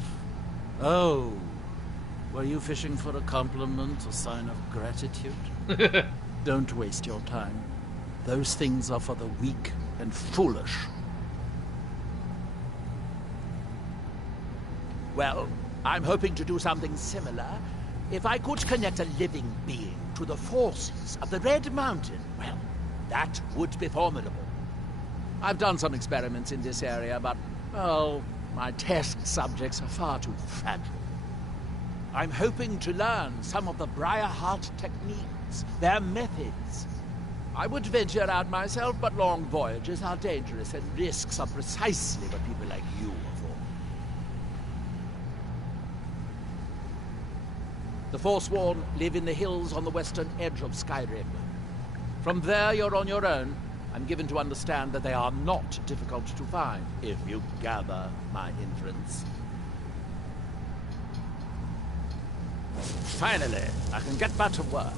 Oh, were you fishing for a compliment, a sign of gratitude? Don't waste your time. Those things are for the weak and foolish. Well, I'm hoping to do something similar. If I could connect a living being to the forces of the Red Mountain, well, that would be formidable. I've done some experiments in this area, but, well, my test subjects are far too fragile. I'm hoping to learn some of the Briarheart techniques, their methods. I would venture out myself, but long voyages are dangerous, and risks are precisely what people like you are for. The Forsworn live in the hills on the western edge of Skyrim. From there, you're on your own. I'm given to understand that they are not difficult to find, if you gather my inference. Finally, I can get back to work.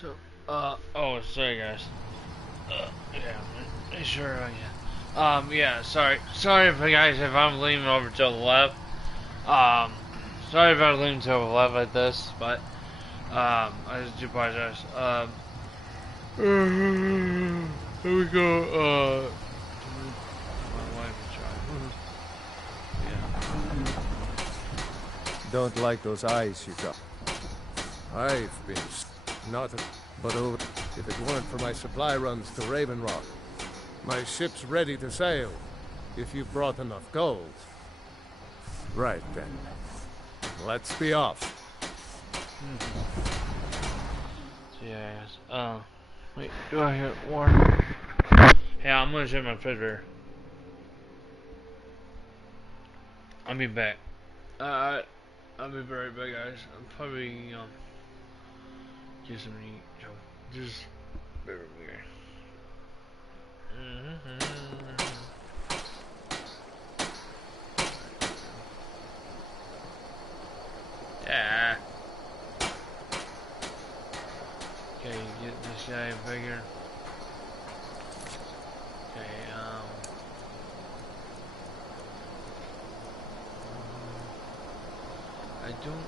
So, oh, sorry guys. Yeah, sure, yeah, sorry if guys, if I'm leaning over to the left. Sorry if I'm leaning to the left like this, but, I just do apologize. Here we go, my wife and child. Don't like those eyes you got. I've been nothing but over. If it weren't for my supply runs to Raven Rock, my ship's ready to sail. If you've brought enough gold. Right then. Let's be off. Yes. Wait, do I hear water? Hey, I'm gonna check my refrigerator. I'll be back. I'll be right back, guys. I'm probably get some to eat. So just bear with me. Yeah. Okay, get this guy bigger. Okay, I don't know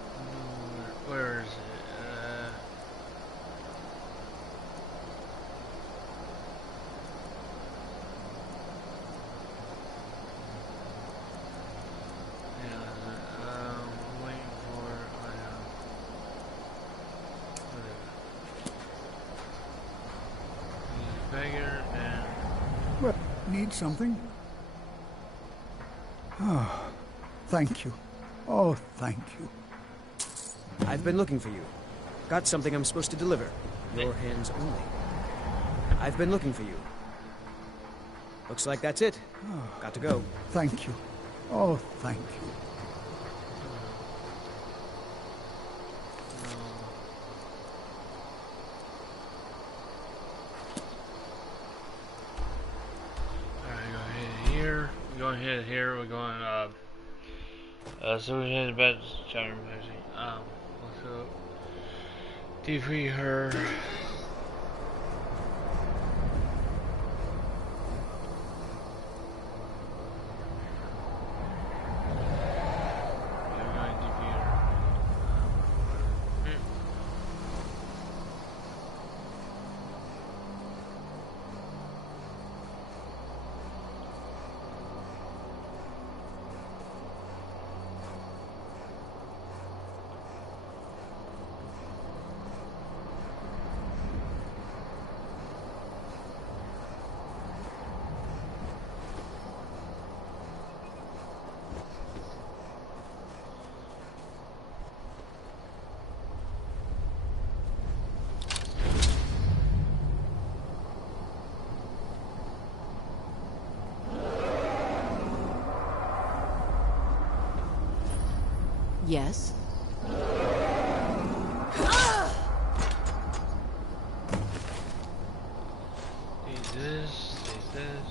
where is it? Need something? Oh, thank you. Oh, thank you. I've been looking for you. Got something I'm supposed to deliver. Your hands only. I've been looking for you. Looks like that's it. Got to go. Thank you. Oh, thank you. Here we're going so we head back to Skyrim. Let's go defeat her. Yes? Take this, take this.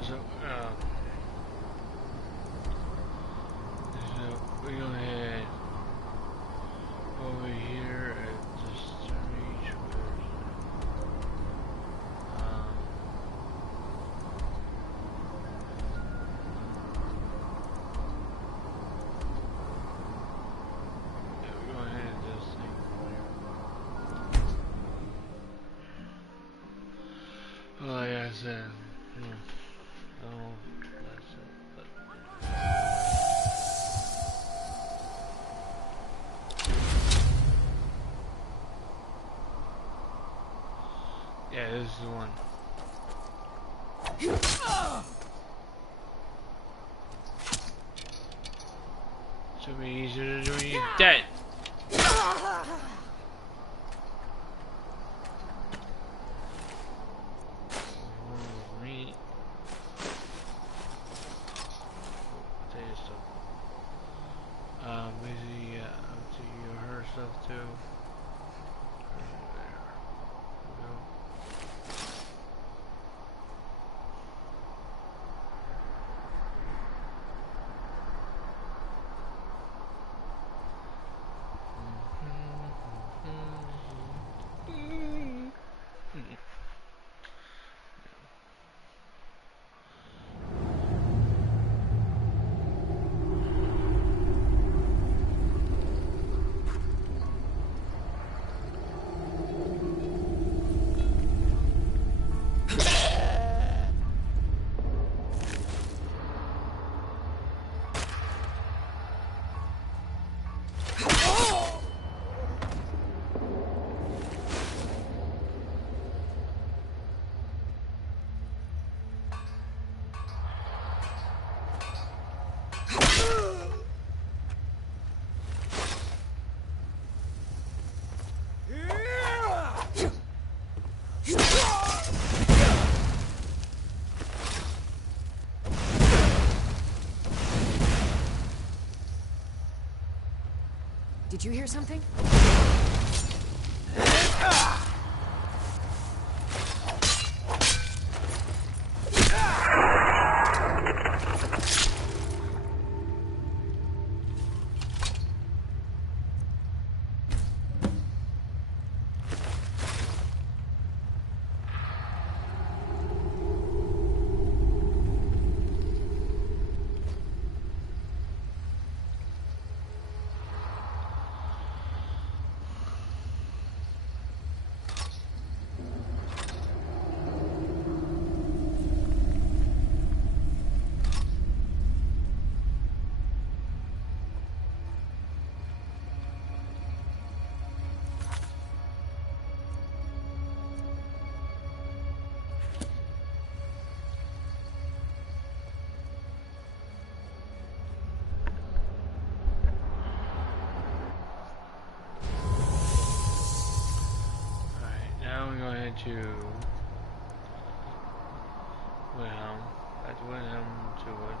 So, we're gonna head over here at this reach. Yeah, we're gonna head this thing here. Like I said, oh, that's it. Yeah, this is the one. Should be easier to do when you're dead. Basically, yeah, up to you, her stuff too. There we go. Did you hear something? Now we're going to Wilhelm. That's Wilhelm to Wilhelm.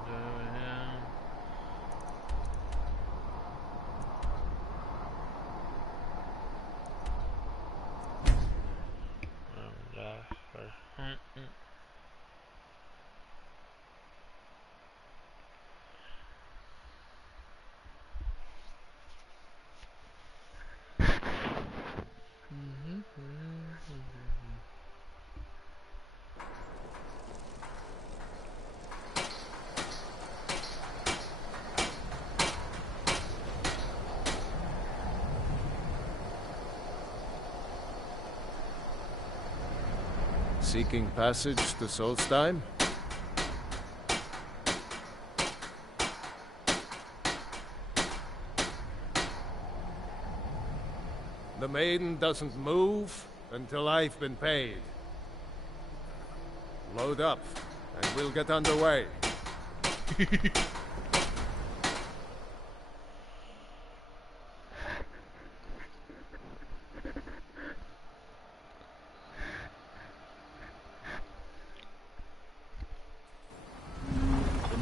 Seeking passage to Solstheim? The maiden doesn't move until I've been paid. Load up, and we'll get underway.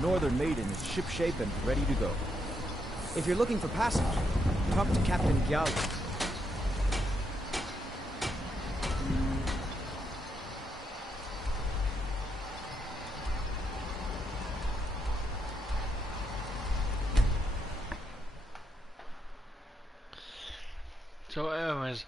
Northern Maiden is shipshape and ready to go. If you're looking for passage, talk to Captain Gyal. So anyways,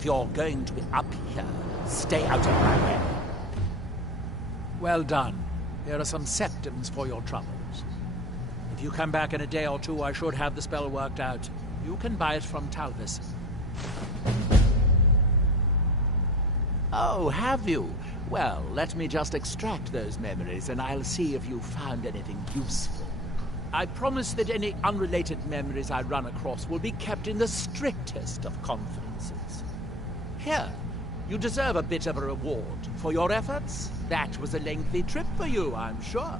If you're going to be up here, stay out of my way. Well done. Here are some septums for your troubles. If you come back in a day or two, I should have the spell worked out. You can buy it from Talvis. Oh, have you? Well, let me just extract those memories and I'll see if you found anything useful. I promise that any unrelated memories I run across will be kept in the strictest of confidences. Here, you deserve a bit of a reward for your efforts. That was a lengthy trip for you, I'm sure.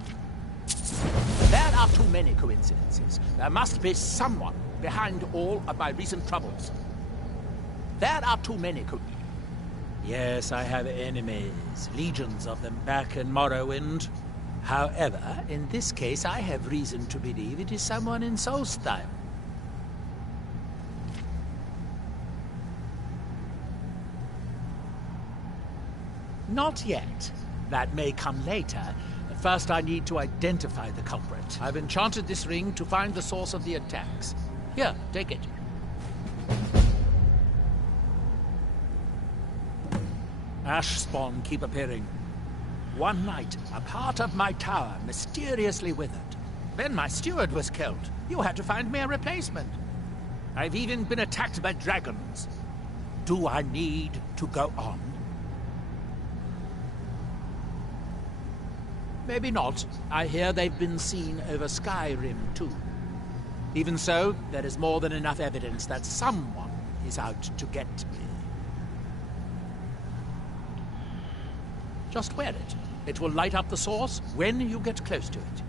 There are too many coincidences. There must be someone behind all of my recent troubles. There are too many Yes, I have enemies. Legions of them back in Morrowind. However, in this case, I have reason to believe it is someone in Solstheim. Not yet. That may come later. First, I need to identify the culprit. I've enchanted this ring to find the source of the attacks. Here, take it. Ash spawn keep appearing. One night, a part of my tower mysteriously withered. Then my steward was killed. You had to find me a replacement. I've even been attacked by dragons. Do I need to go on? Maybe not. I hear they've been seen over Skyrim, too. Even so, there is more than enough evidence that someone is out to get me. Just wear it. It will light up the source when you get close to it.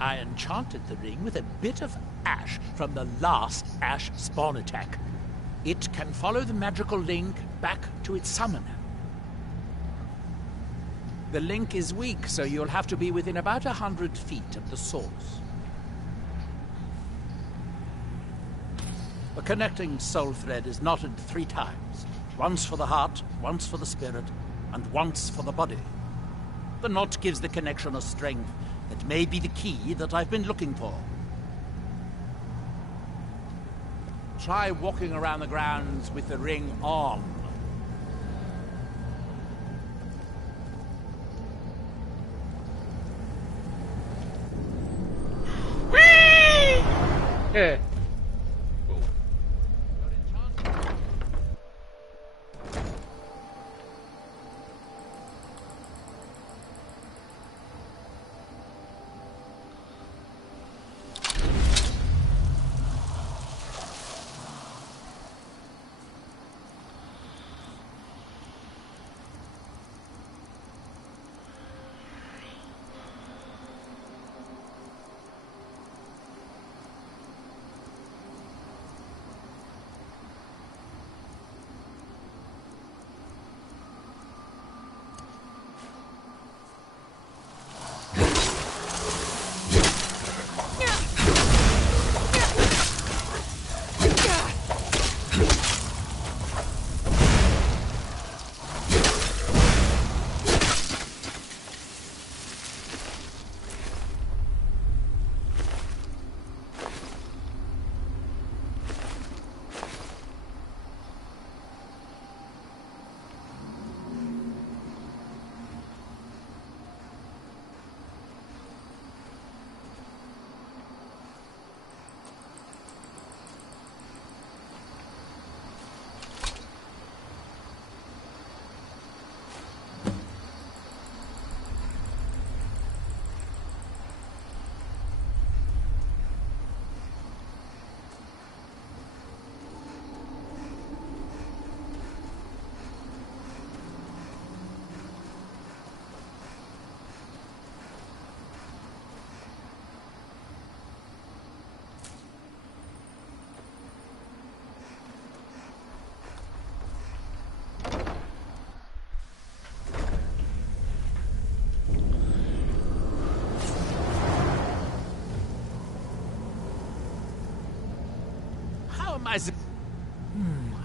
I enchanted the ring with a bit of ash from the last ash spawn attack. It can follow the magical link back to its summoner. The link is weak, so you'll have to be within about 100 feet of the source. The connecting soul thread is knotted 3 times. Once for the heart, once for the spirit, and once for the body. The knot gives the connection a strength that may be the key that I've been looking for. Try walking around the grounds with the ring on. Yeah.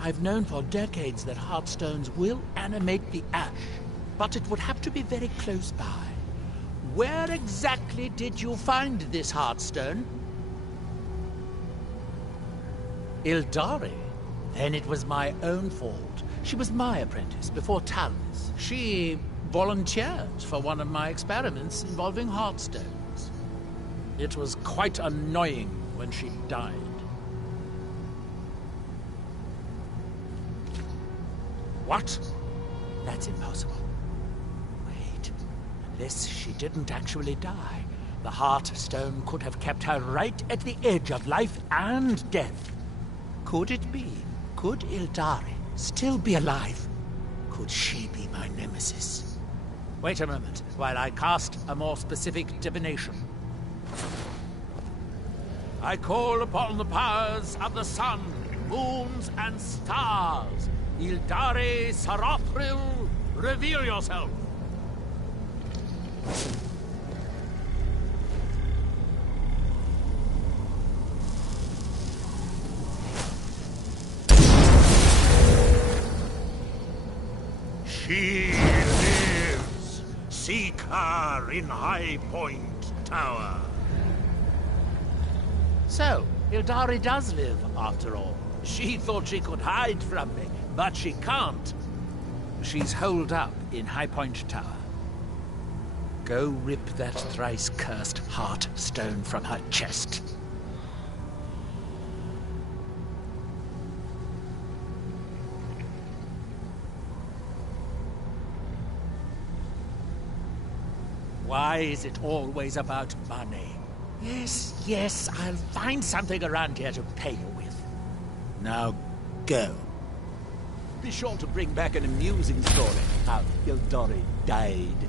I've known for decades that heartstones will animate the ash, but it would have to be very close by. Where exactly did you find this heartstone? Ildari? Then it was my own fault. She was my apprentice before Talvis. She volunteered for one of my experiments involving heartstones. It was quite annoying when she died. What? That's impossible. Wait. Unless she didn't actually die, the Heartstone could have kept her right at the edge of life and death. Could it be? Could Ildari still be alive? Could she be my nemesis? Wait a moment, while I cast a more specific divination. I call upon the powers of the sun, moons, and stars. Ildari Sarathril, reveal yourself! She lives! Seek her in High Point Tower. So, Ildari does live, after all. She thought she could hide from me, but she can't. She's holed up in High Point Tower. Go rip that thrice-cursed Heartstone from her chest. Why is it always about money? Yes, I'll find something around here to pay you with. Now, go. Be sure to bring back an amusing story how Ildari died.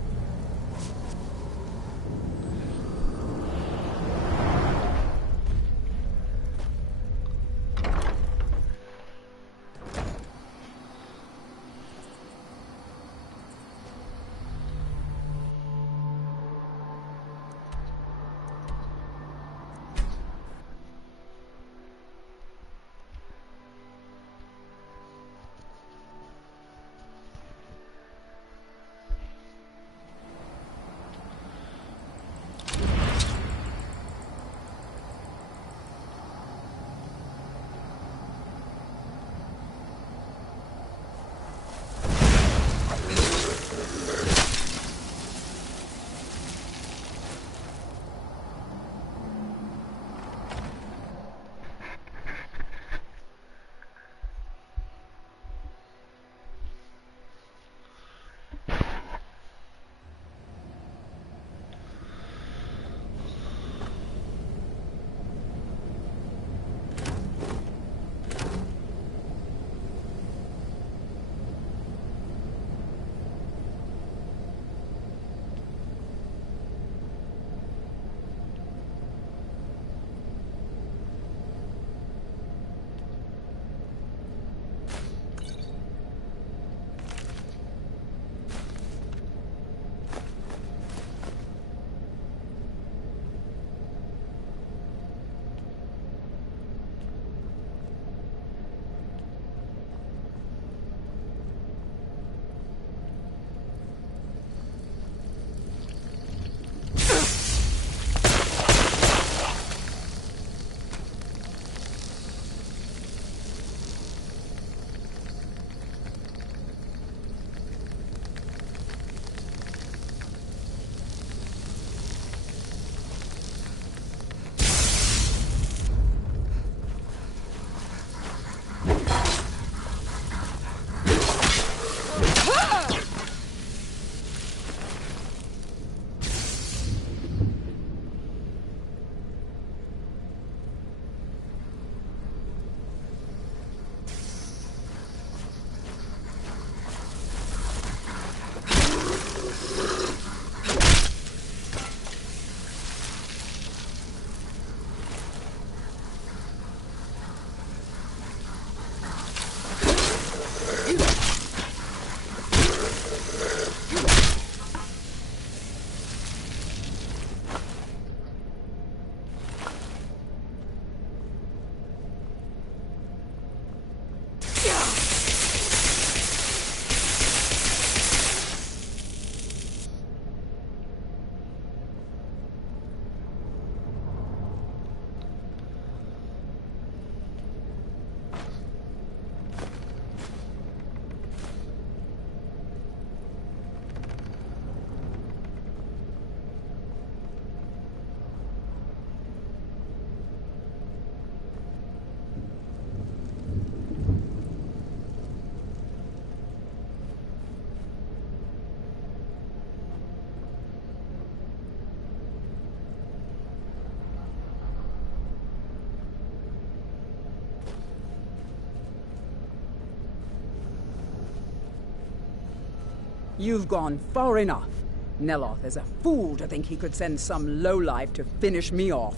You've gone far enough. Neloth is a fool to think he could send some lowlife to finish me off.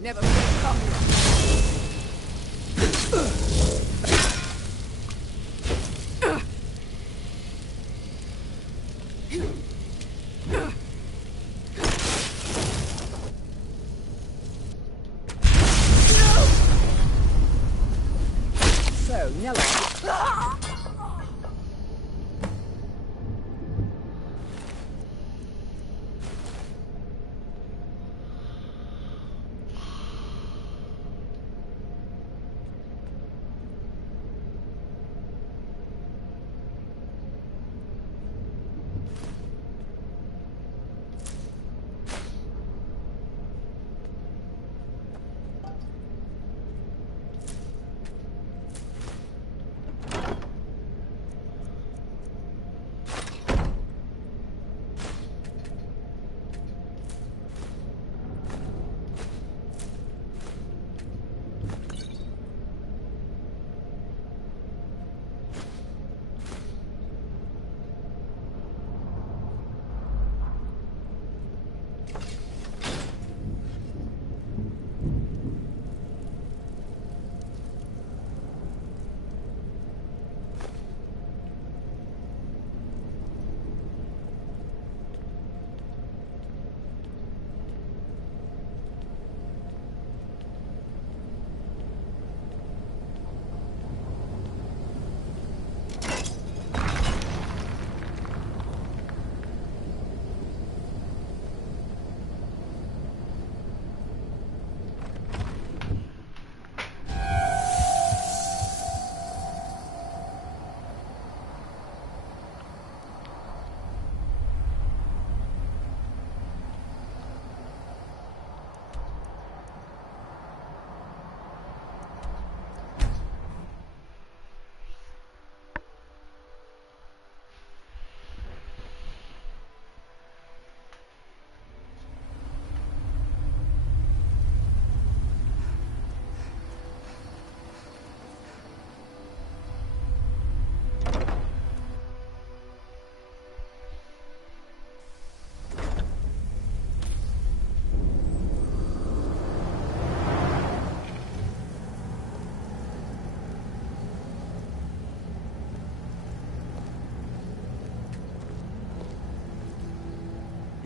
Never would have come here. So, Nella.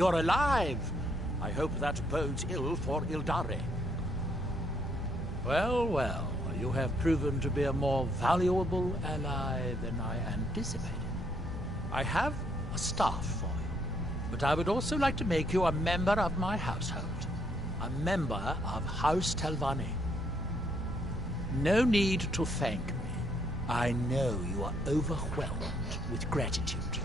You're alive! I hope that bodes ill for Ildare. Well, well, you have proven to be a more valuable ally than I anticipated. I have a staff for you, but I would also like to make you a member of my household. A member of House Telvanni. No need to thank me. I know you are overwhelmed with gratitude.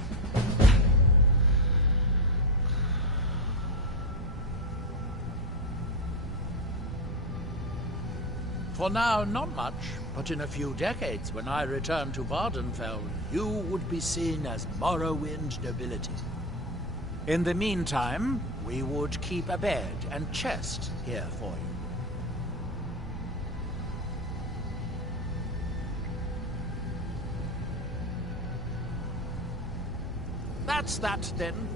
For now, not much, but in a few decades, when I return to Vardenfell, you would be seen as Morrowind nobility. In the meantime, we would keep a bed and chest here for you. That's that, then.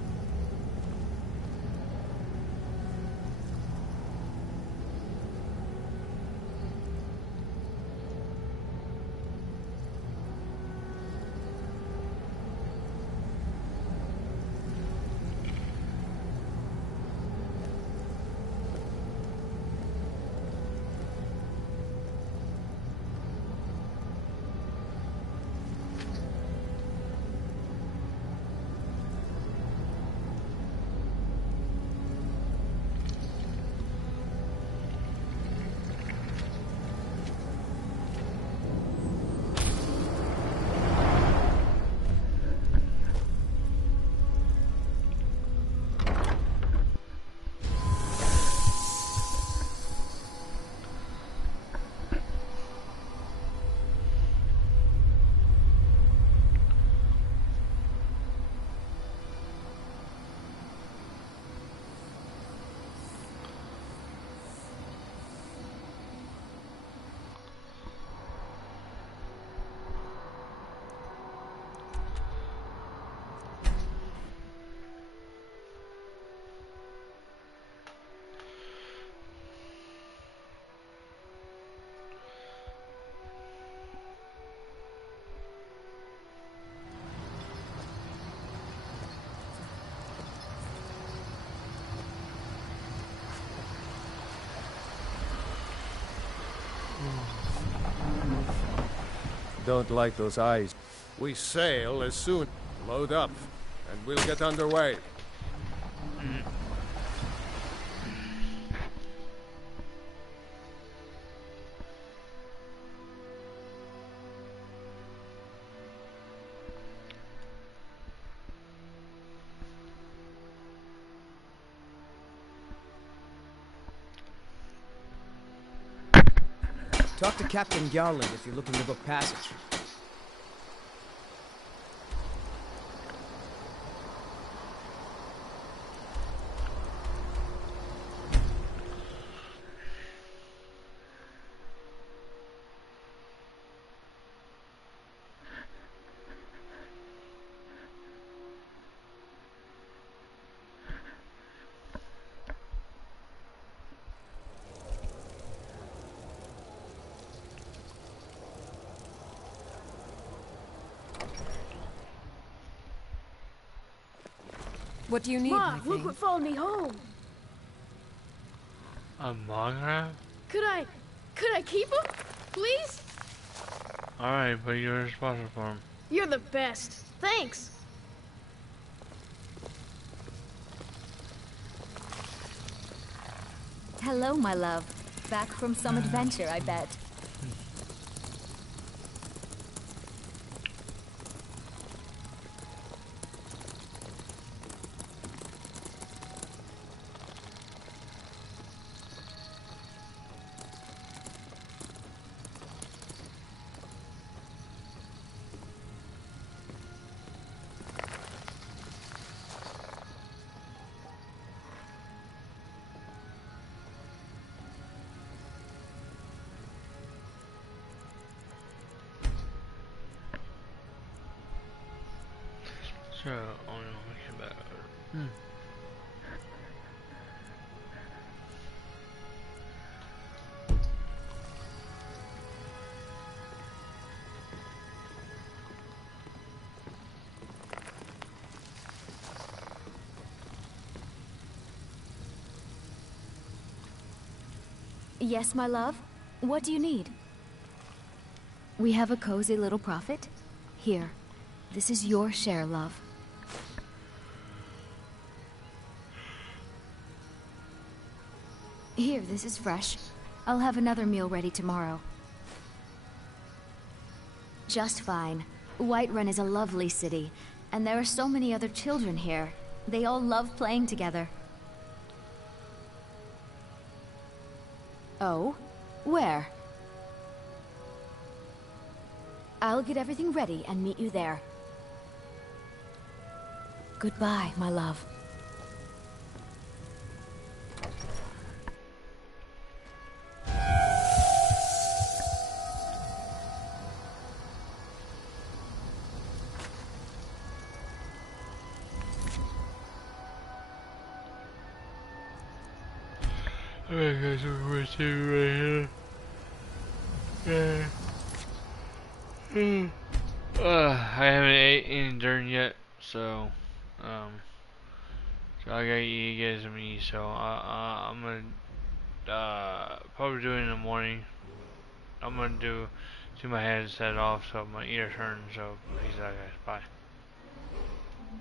Don't like those eyes. We sail as soon. Load up, and we'll get underway. Talk to Captain Garland if you're looking to book passage. What do you need, Ma, my look king? what followed me home. A monograph? Could I keep him? Please? Alright, but you're responsible for him. You're the best. Thanks. Hello, my love. Back from some adventure, I bet. So, only one about. Yes, my love? What do you need? We have a cozy little profit. Here, this is your share, love. Here, this is fresh. I'll have another meal ready tomorrow. Just fine. Whiterun is a lovely city, and there are so many other children here. They all love playing together. Oh? Where? I'll get everything ready and meet you there. Goodbye, my love. Alright guys, we're right here. I haven't eaten dinner yet, so I gotta eat you guys and me, so I'm gonna probably do it in the morning. I'm gonna do my head set off, so my ears hurting, so peace out guys, bye.